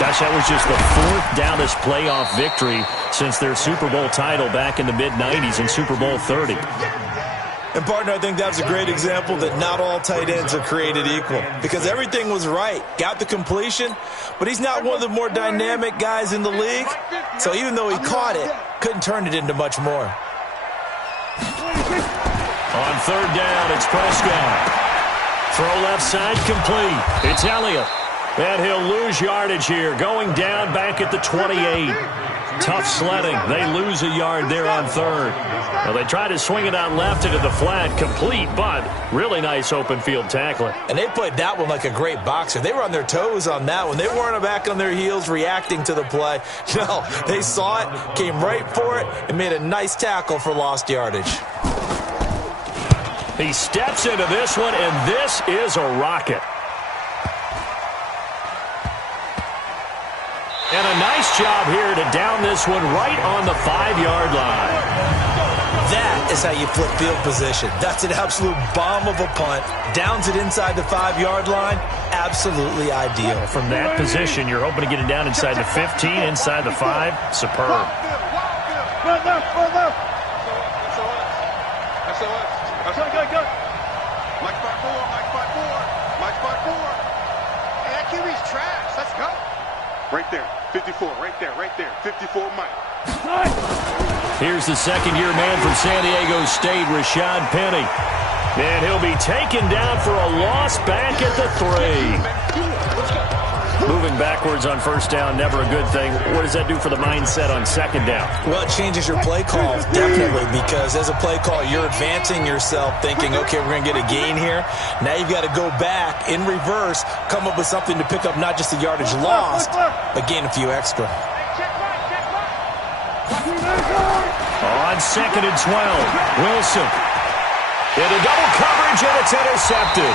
Gosh, that was just the 4th Dallas playoff victory since their Super Bowl title back in the mid-90s in Super Bowl 30. And, partner, I think that's a great example that not all tight ends are created equal because everything was right. Got the completion, but he's not one of the more dynamic guys in the league. So even though he caught it, couldn't turn it into much more. On 3rd down, it's Prescott. Throw left side complete. It's Elliott. And he'll lose yardage here, going down back at the 28. Tough sledding. They lose a yard there on 3rd. Well, they try to swing it out left into the flat, complete, but really nice open field tackling. And they played that one like a great boxer. They were on their toes on that one. They weren't back on their heels reacting to the play. No, they saw it, came right for it, and made a nice tackle for lost yardage. He steps into this one, and this is a rocket. And a nice job here to down this one right on the 5-yard line. That is how you flip field position. That's an absolute bomb of a punt. Downs it inside the 5-yard line. Absolutely ideal. From that position, you're hoping to get it down inside the 15, inside the 5. Superb. Go. Mike spot 4. Mike spot 4. Hey, that QB's trash. Let's go. Right there. 54. Right there. 54 Mike. Here's the second-year man from San Diego State, Rashad Penny. And he'll be taken down for a loss back at the 3. Moving backwards on first down, never a good thing. What does that do for the mindset on second down? Well, it changes your play call, definitely, because as a play call, you're advancing yourself thinking, okay, we're going to get a gain here. Now you've got to go back in reverse, come up with something to pick up not just the yardage lost, but gain a few extra. On 2nd and 12, Wilson. Into double coverage, and it's intercepted.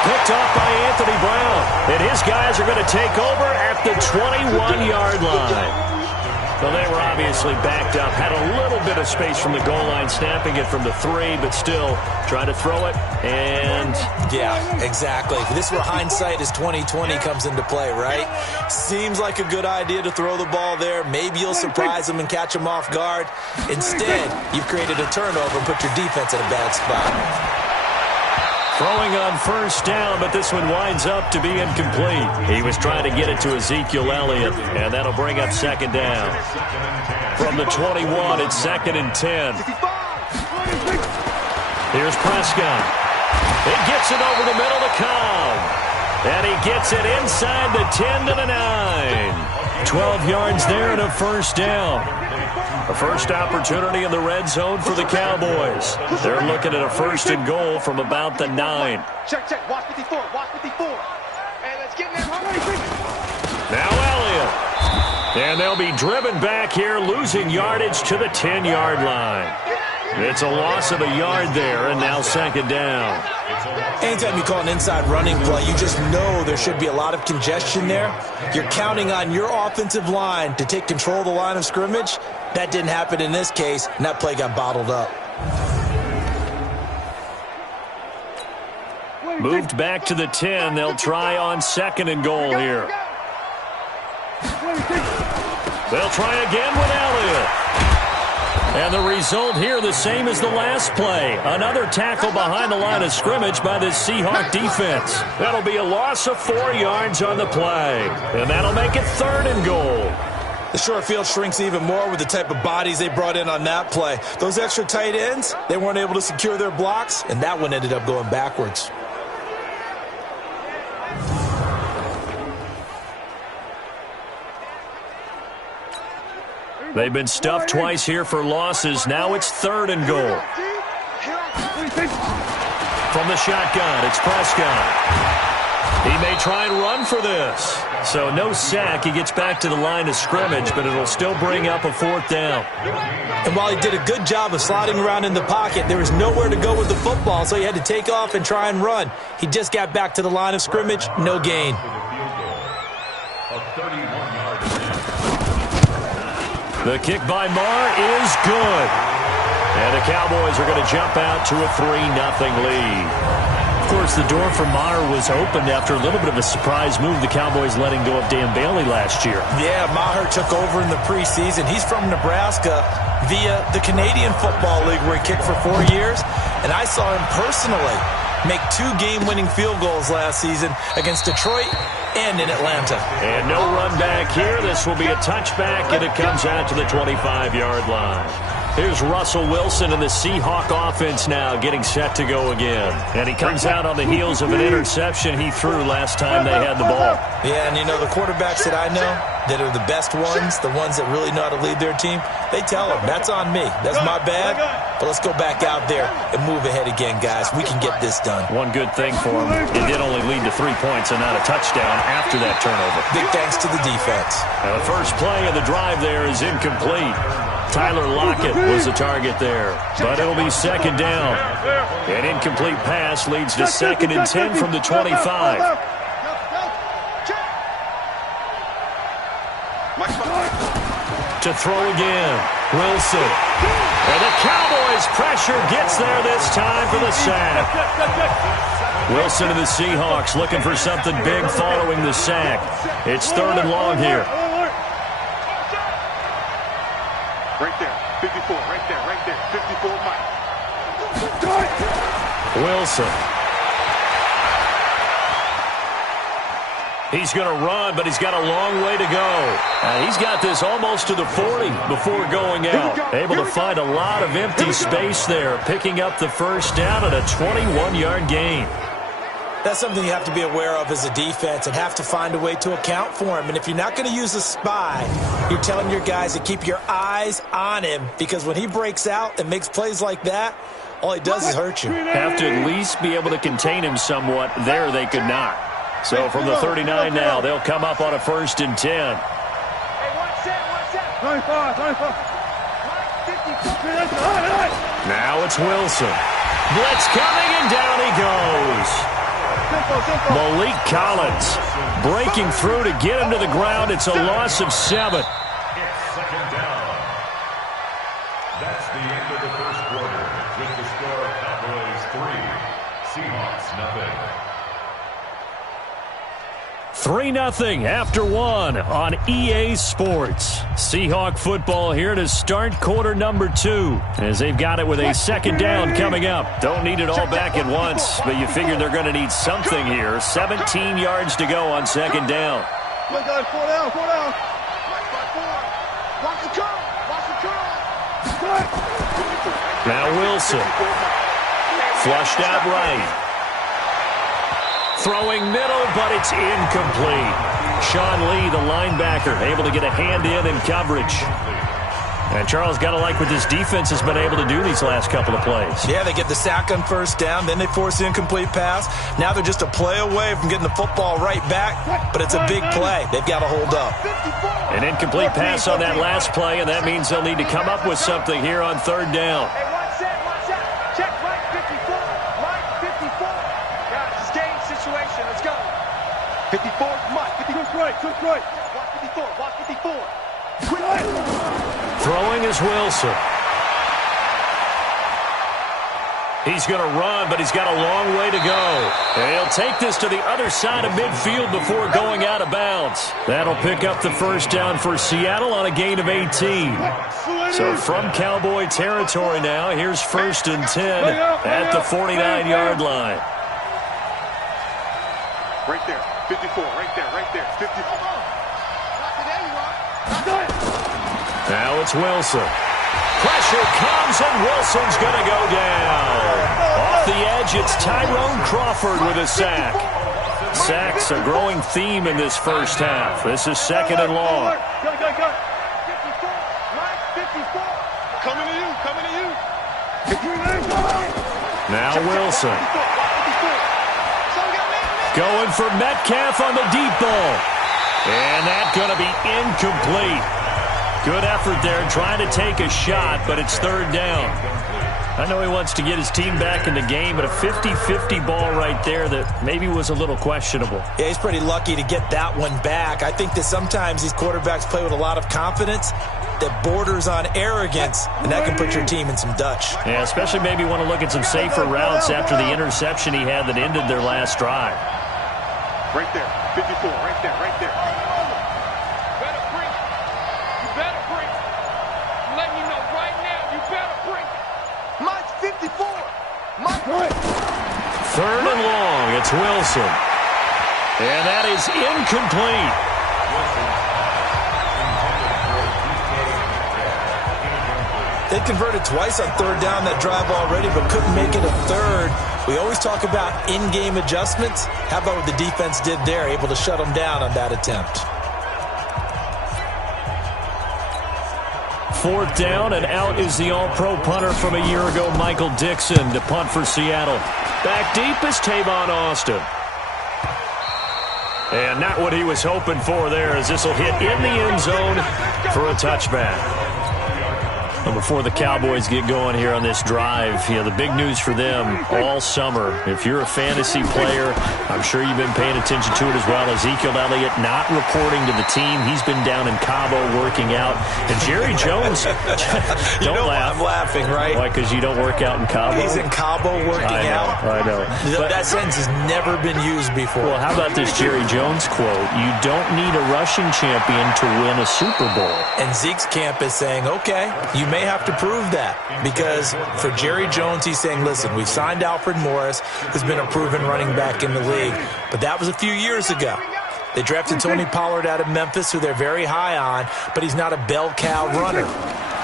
Picked off by Anthony Brown. And his guys are going to take over at the 21-yard line. Well, they were obviously backed up. Had a little bit of space from the goal line, snapping it from the 3, but still trying to throw it. And yeah, exactly. This is where hindsight is 20/20 comes into play, right? Seems like a good idea to throw the ball there. Maybe you'll surprise them and catch them off guard. Instead, you've created a turnover and put your defense in a bad spot. Throwing on first down, but this one winds up to be incomplete. He was trying to get it to Ezekiel Elliott, and that'll bring up second down. From the 21, it's 2nd and 10. Here's Prescott. He gets it over the middle to Cobb. And he gets it inside the 10 to the 9. 12 yards there and a first down. A first opportunity in the red zone for the Cowboys. They're looking at a 1st and goal from about the 9. Check. Watch 54. Hey, let's get in there. Now Elliott. And they'll be driven back here, losing yardage to the 10-yard line. It's a loss of a yard there, and now second down. Anytime you call an inside running play, you just know there should be a lot of congestion there. You're counting on your offensive line to take control of the line of scrimmage. That didn't happen in this case, and that play got bottled up. Moved back to the 10. They'll try on 2nd and goal here. They'll try again with Elliott. And the result here the same as the last play. Another tackle behind the line of scrimmage by this Seahawk defense. That'll be a loss of 4 yards on the play. And that'll make it 3rd and goal. The short field shrinks even more with the type of bodies they brought in on that play. Those extra tight ends, they weren't able to secure their blocks, and that one ended up going backwards. They've been stuffed twice here for losses. Now it's 3rd and goal. From the shotgun, it's Prescott. He may try and run for this. So no sack. He gets back to the line of scrimmage, but it'll still bring up a 4th down. And while he did a good job of sliding around in the pocket, there was nowhere to go with the football, so he had to take off and try and run. He just got back to the line of scrimmage, no gain. The kick by Marr is good. And the Cowboys are going to jump out to a 3-0 lead. Of course, the door for Maher was opened after a little bit of a surprise move. The Cowboys letting go of Dan Bailey last year. Yeah, Maher took over in the preseason. He's from Nebraska via the Canadian Football League where he kicked for 4 years. And I saw him personally make 2 game-winning field goals last season against Detroit and in Atlanta. And no run back here. This will be a touchback, and it comes out to the 25-yard line. Here's Russell Wilson and the Seahawk offense now getting set to go again. And he comes out on the heels of an interception he threw last time they had the ball. Yeah, and you know, the quarterbacks that I know that are the best ones, the ones that really know how to lead their team, they tell them, that's on me. That's my bad. But let's go back out there and move ahead again, guys. We can get this done. One good thing for him, it did only lead to 3 points and not a touchdown after that turnover. Big thanks to the defense. Now the first play of the drive there is incomplete. Tyler Lockett was the target there, but it'll be second down. An incomplete pass leads to 2nd and 10 from the 25. To throw again, Wilson. And the Cowboys' pressure gets there this time for the sack. Wilson and the Seahawks looking for something big following the sack. It's 3rd and long here. Right there, 54, right there, 54, Mike. Wilson. He's going to run, but he's got a long way to go. He's got this almost to the 40 before going out. Able to find a lot of empty space there, picking up the first down at a 21-yard gain. That's something you have to be aware of as a defense and have to find a way to account for him. And if you're not going to use a spy, you're telling your guys to keep your eyes on him, because when he breaks out and makes plays like that, all he does is hurt you. Have to at least be able to contain him somewhat. There they could not. So from the 39 now, they'll come up on a 1st and 10. Hey, watch that. 25. Now it's Wilson. Blitz coming, and down he goes. Malik Collins breaking through to get him to the ground. It's a loss of 7. It's 2nd down. That's the end of the first quarter with the score Cowboys 3, Seahawks nothing. 3-0 after 1 on EA Sports. Seahawk football here to start quarter number 2, as they've got it with a 2nd down coming up. Don't need it all back at once, but you figure they're going to need something here. 17 yards to go on 2nd down. Four down. Watch the curl. Now Wilson. Flushed out right. Throwing middle, but it's incomplete. Sean Lee, the linebacker, able to get a hand in coverage. And Charles, got to like what this defense has been able to do these last couple of plays. Yeah, they get the sack on 1st down, then they force the incomplete pass. Now they're just a play away from getting the football right back, but it's a big play. They've got to hold up. An incomplete pass on that last play, and that means they'll need to come up with something here on 3rd down. Hey, watch that. Check right 54. Right 54. Guys, it's game situation. Let's go. 54, Mike. 54. Watch 54. Throwing is Wilson. He's going to run, but he's got a long way to go. And he'll take this to the other side of midfield before going out of bounds. That'll pick up the 1st down for Seattle on a gain of 18. So from Cowboy territory now, here's 1st and 10 at the 49-yard line. Right there, 54, right there, 54. Now it's Wilson. Pressure comes, and Wilson's going to go down. Off the edge, it's Tyrone Crawford with a sack. Sacks a growing theme in this first half. This is 2nd and long. Go. 54, right 54. Coming to you. Now Wilson. Going for Metcalf on the deep ball. And that's going to be incomplete. Good effort there, trying to take a shot, but it's 3rd down. I know he wants to get his team back in the game, but a 50-50 ball right there that maybe was a little questionable. Yeah, he's pretty lucky to get that one back. I think that sometimes these quarterbacks play with a lot of confidence that borders on arrogance, and that can put your team in some Dutch. Yeah, especially maybe want to look at some safer routes after the interception he had that ended their last drive. Right there, 54, right there. Mike's 54. Mike. 3rd and long. It's Wilson. And that is incomplete. They converted twice on 3rd down that drive already, but couldn't make it a 3rd. We always talk about in-game adjustments. How about what the defense did there, able to shut them down on that attempt? 4th down, and out is the all-pro punter from a year ago, Michael Dixon, to punt for Seattle. Back deep is Tavon Austin. And not what he was hoping for there, as this will hit in the end zone for a touchback. Well, before the Cowboys get going here on this drive, the big news for them all summer, if you're a fantasy player, I'm sure you've been paying attention to it as well. Ezekiel Elliott not reporting to the team. He's been down in Cabo working out. And Jerry Jones, don't laugh. I'm laughing, right? Why, because you don't work out in Cabo? He's in Cabo working out. I know. But that sentence has never been used before. Well, how about this Jerry Jones quote? You don't need a rushing champion to win a Super Bowl. And Zeke's camp is saying, okay, you may have to prove that. Because for Jerry Jones, he's saying, listen, we've signed Alfred Morris, who's been a proven running back in the league. But that was a few years ago. They drafted Tony Pollard out of Memphis, who they're very high on, but he's not a bell cow runner.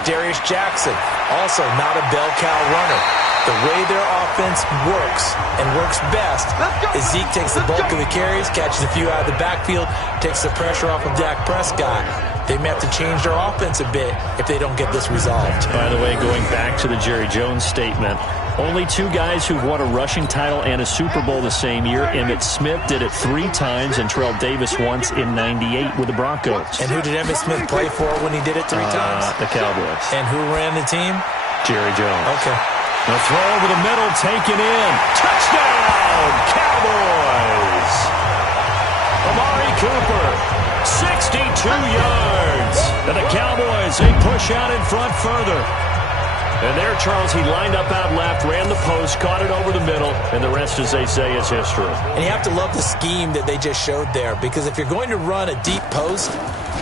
Darius Jackson, also not a bell cow runner. The way their offense works and works best is Zeke takes the bulk of the carries, catches a few out of the backfield, takes the pressure off of Dak Prescott. They may have to change their offense a bit if they don't get this resolved. By the way, going back to the Jerry Jones statement, only 2 guys who've won a rushing title and a Super Bowl the same year. Emmitt Smith did it 3 times and Terrell Davis once in '98 with the Broncos. And who did Emmitt Smith play for when he did it 3 times? The Cowboys. And who ran the team? Jerry Jones. Okay. The throw over the middle, taken in. Touchdown, Cowboys! Amari Cooper, 62 yards. And the Cowboys, they push out in front further. And there, Charles, he lined up out left, ran the post, caught it over the middle, and the rest, as they say, is history. And you have to love the scheme that they just showed there, because if you're going to run a deep post,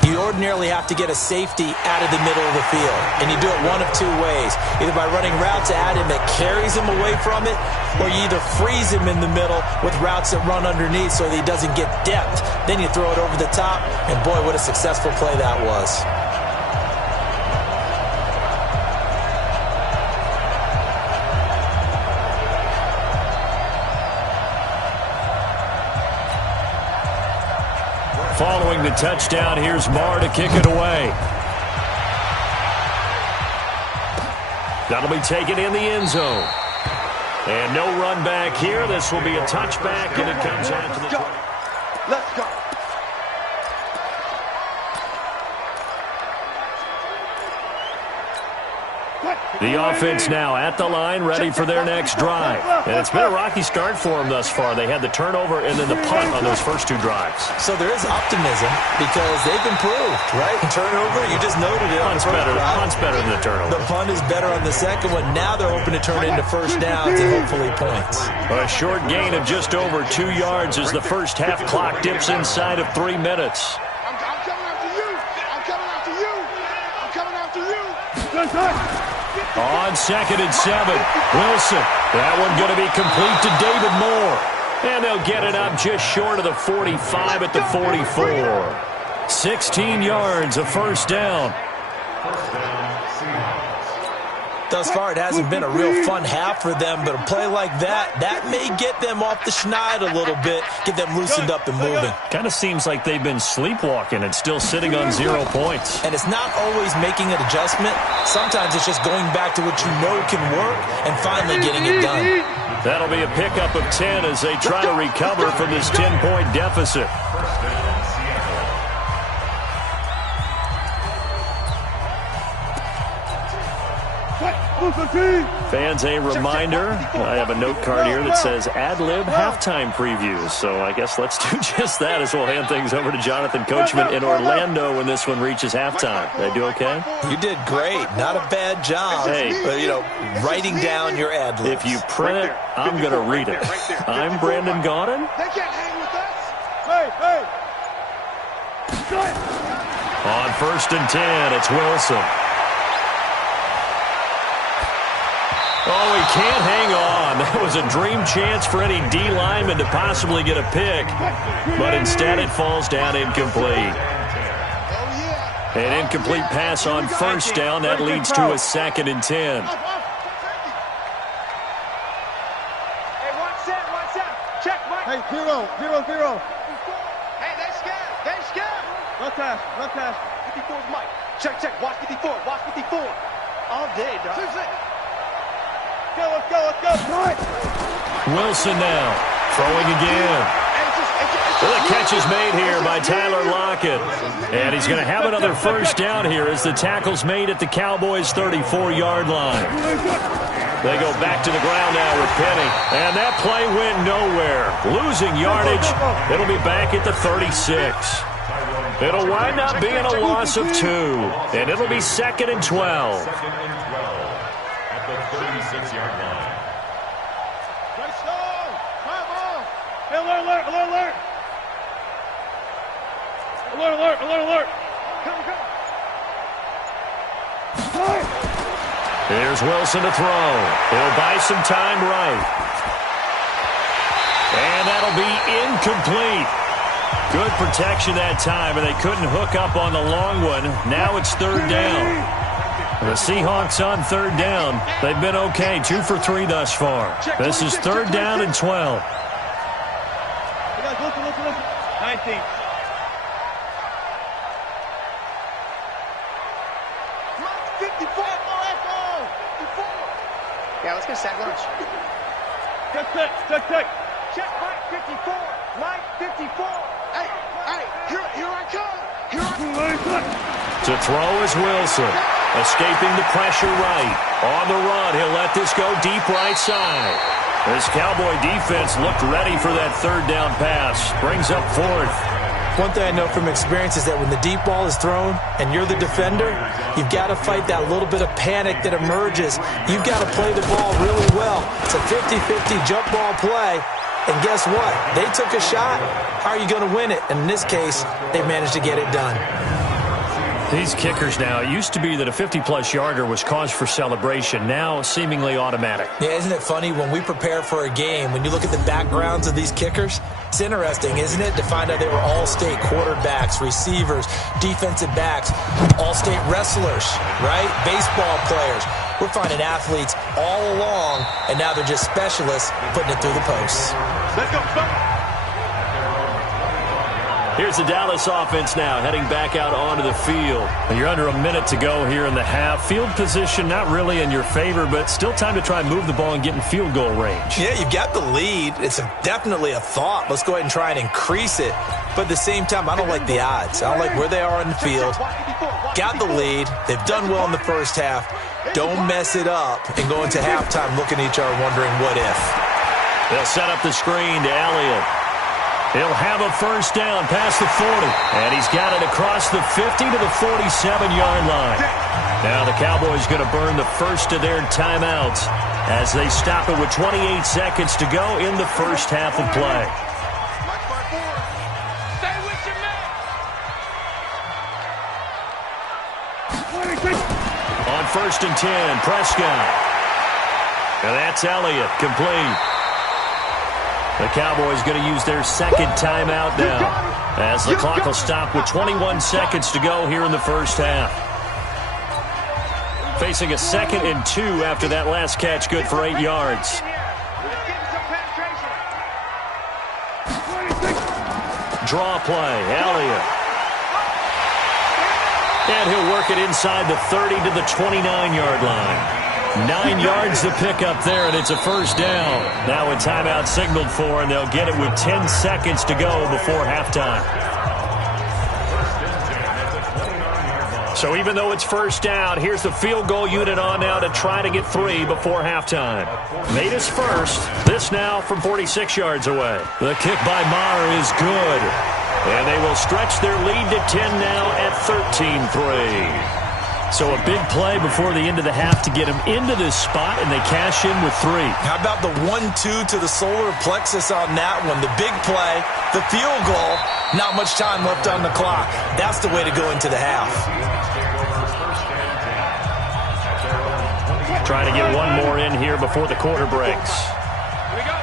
you ordinarily have to get a safety out of the middle of the field. And you do it one of 2 ways. Either by running routes at him that carries him away from it, or you either freeze him in the middle with routes that run underneath so that he doesn't get depth. Then you throw it over the top, and boy, what a successful play that was. Following the touchdown, here's Marr to kick it away. That'll be taken in the end zone. And no run back here. This will be a touchback, and it comes out to the... Let's go. The offense now at the line, ready for their next drive. And it's been a rocky start for them thus far. They had the turnover and then the punt on those first 2 drives. So there is optimism because they've improved, right? Turnover, you just noted it. Punt's better than the turnover. The punt is better on the second one. Now they're hoping to turn it into first downs and hopefully points. A short gain of just over 2 yards as the first half clock dips inside of 3 minutes. I'm coming after you. I'm coming after you. I'm coming after you. On 2nd and 7, Wilson. That one going to be complete to David Moore. And they'll get it up just short of the 45 at the 44. 16 yards, a first down. Thus far, it hasn't been a real fun half for them, but a play like that may get them off the schneid a little bit, get them loosened up and moving. Kind of seems like they've been sleepwalking and still sitting on 0 points. And it's not always making an adjustment. Sometimes it's just going back to what you know can work and finally getting it done. That'll be a pickup of 10 as they try to recover from this 10-point deficit. Fans, a reminder, I have a note card here that says ad-lib halftime previews, so I guess let's do just that as we'll hand things over to Jonathan Coachman in Orlando when this one reaches halftime. Did I do okay? You did great. Not a bad job. Hey, writing down your ad-libs. If you print it, I'm going to read it. I'm Brandon Gaudin. They can't hang with us. Hey. On 1st and 10, it's Wilson. Oh, he can't hang on. That was a dream chance for any D lineman to possibly get a pick. But instead it falls down incomplete. An incomplete pass on first down. That leads to a 2nd and 10. Hey, one set. Check, Mike. Hey, 0. Hey, they scared. Run pass. 54's Mike. Check. Watch 54. All day, dog. Let's go. Wilson now, throwing again. And just The catch is made here by Tyler Lockett. And he's going to have another first down here as the tackle's made at the Cowboys' 34-yard line. They go back to the ground now with Penny. And that play went nowhere. Losing yardage. It'll be back at the 36. It'll wind up being a loss of 2. And it'll be 2nd and 12. Second and 12 at the 36-yard line. Let's go. Come on. Hey, alert, alert, alert, alert. Alert, alert, alert, alert. Come. Here's Wilson to throw. He'll buy some time right. And that'll be incomplete. Good protection that time, and they couldn't hook up on the long one. Now it's 3rd down. The Seahawks on 3rd down. They've been okay, 2 for 3 thus far. This is 3rd down and 12. Listen. 19. Yeah, let's get sack lunch. Check. Check Mike 54. Mike 54. Hey, here I come. To throw is Wilson. Escaping the pressure right. On the run, he'll let this go deep right side. This Cowboy defense looked ready for that 3rd down pass. Brings up 4th. One thing I know from experience is that when the deep ball is thrown and you're the defender, you've got to fight that little bit of panic that emerges. You've got to play the ball really well. It's a 50-50 jump ball play. And guess what? They took a shot. How are you going to win it? And in this case, they managed to get it done. These kickers now, it used to be that a 50-plus yarder was cause for celebration. Now, seemingly automatic. Yeah, isn't it funny when we prepare for a game, when you look at the backgrounds of these kickers? It's interesting, isn't it, to find out they were all-state quarterbacks, receivers, defensive backs, all-state wrestlers, right? Baseball players. We're finding athletes all along, and now they're just specialists putting it through the posts. Let's go. Here's the Dallas offense now, heading back out onto the field. You're under a minute to go here in the half. Field position not really in your favor, but still time to try and move the ball and get in field goal range. Yeah, you've got the lead. It's definitely a thought. Let's go ahead and try and increase it. But at the same time, I don't like the odds. I don't like where they are in the field. Got the lead. They've done well in the first half. Don't mess it up and go into halftime looking at each other wondering what if. They'll set up the screen to Elliott. He'll have a first down past the 40. And he's got it across the 50 to the 47-yard line. Now the Cowboys going to burn the first of their timeouts as they stop it with 28 seconds to go in the first half of play. Stay with your man. On 1st and 10, Prescott. And that's Elliott, complete. The Cowboys going to use their second timeout now as the clock will stop with 21 seconds to go here in the first half. Facing a 2nd and 2 after that last catch, good for 8 yards. Draw play, Elliott. And he'll work it inside the 30 to the 29-yard line. 9 yards to pick up there, and it's a first down. Now a timeout signaled for, and they'll get it with 10 seconds to go before halftime. So even though it's first down, here's the field goal unit on now to try to get 3 before halftime. Made his first. This now from 46 yards away. The kick by Maher is good. And they will stretch their lead to 10 now at 13-3. So a big play before the end of the half to get him into this spot, and they cash in with 3. How about the 1-2 to the solar plexus on that one? The big play, the field goal, not much time left on the clock. That's the way to go into the half. Trying to get one more in here before the quarter breaks. Here we go.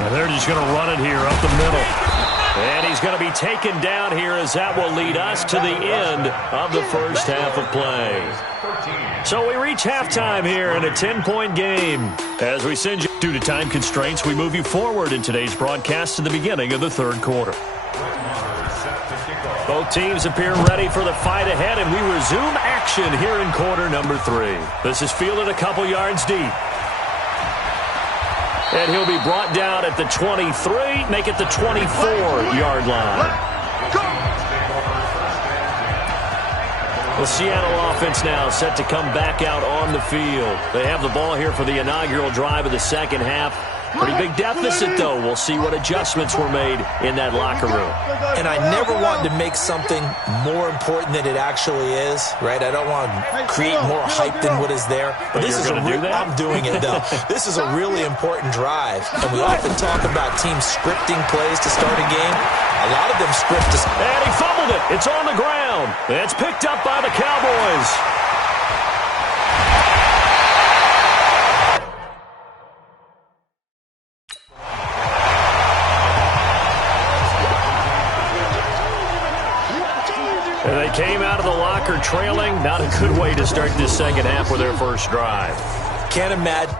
And they're just going to run it here up the middle. And he's going to be taken down here as that will lead us to the end of the first half of play. So we reach halftime here in a 10-point game. As we send you, due to time constraints, we move you forward in today's broadcast to the beginning of the third quarter. Both teams appear ready for the fight ahead, and we resume action here in quarter number 3. This is fielded a couple yards deep. And he'll be brought down at the 23, make it the 24-yard line. The Seattle offense now set to come back out on the field. They have the ball here for the inaugural drive of the second half. Pretty big deficit, though. We'll see what adjustments were made in that locker room. And I never want to make something more important than it actually is, right? I don't want to create more hype than what is there. But this is I'm doing it, though. This is a really important drive. And we often talk about teams scripting plays to start a game. A lot of them script. And he fumbled it. It's on the ground. It's picked up by the Cowboys. And they came out of the locker trailing. Not a good way to start this second half with their first drive. Can't imagine.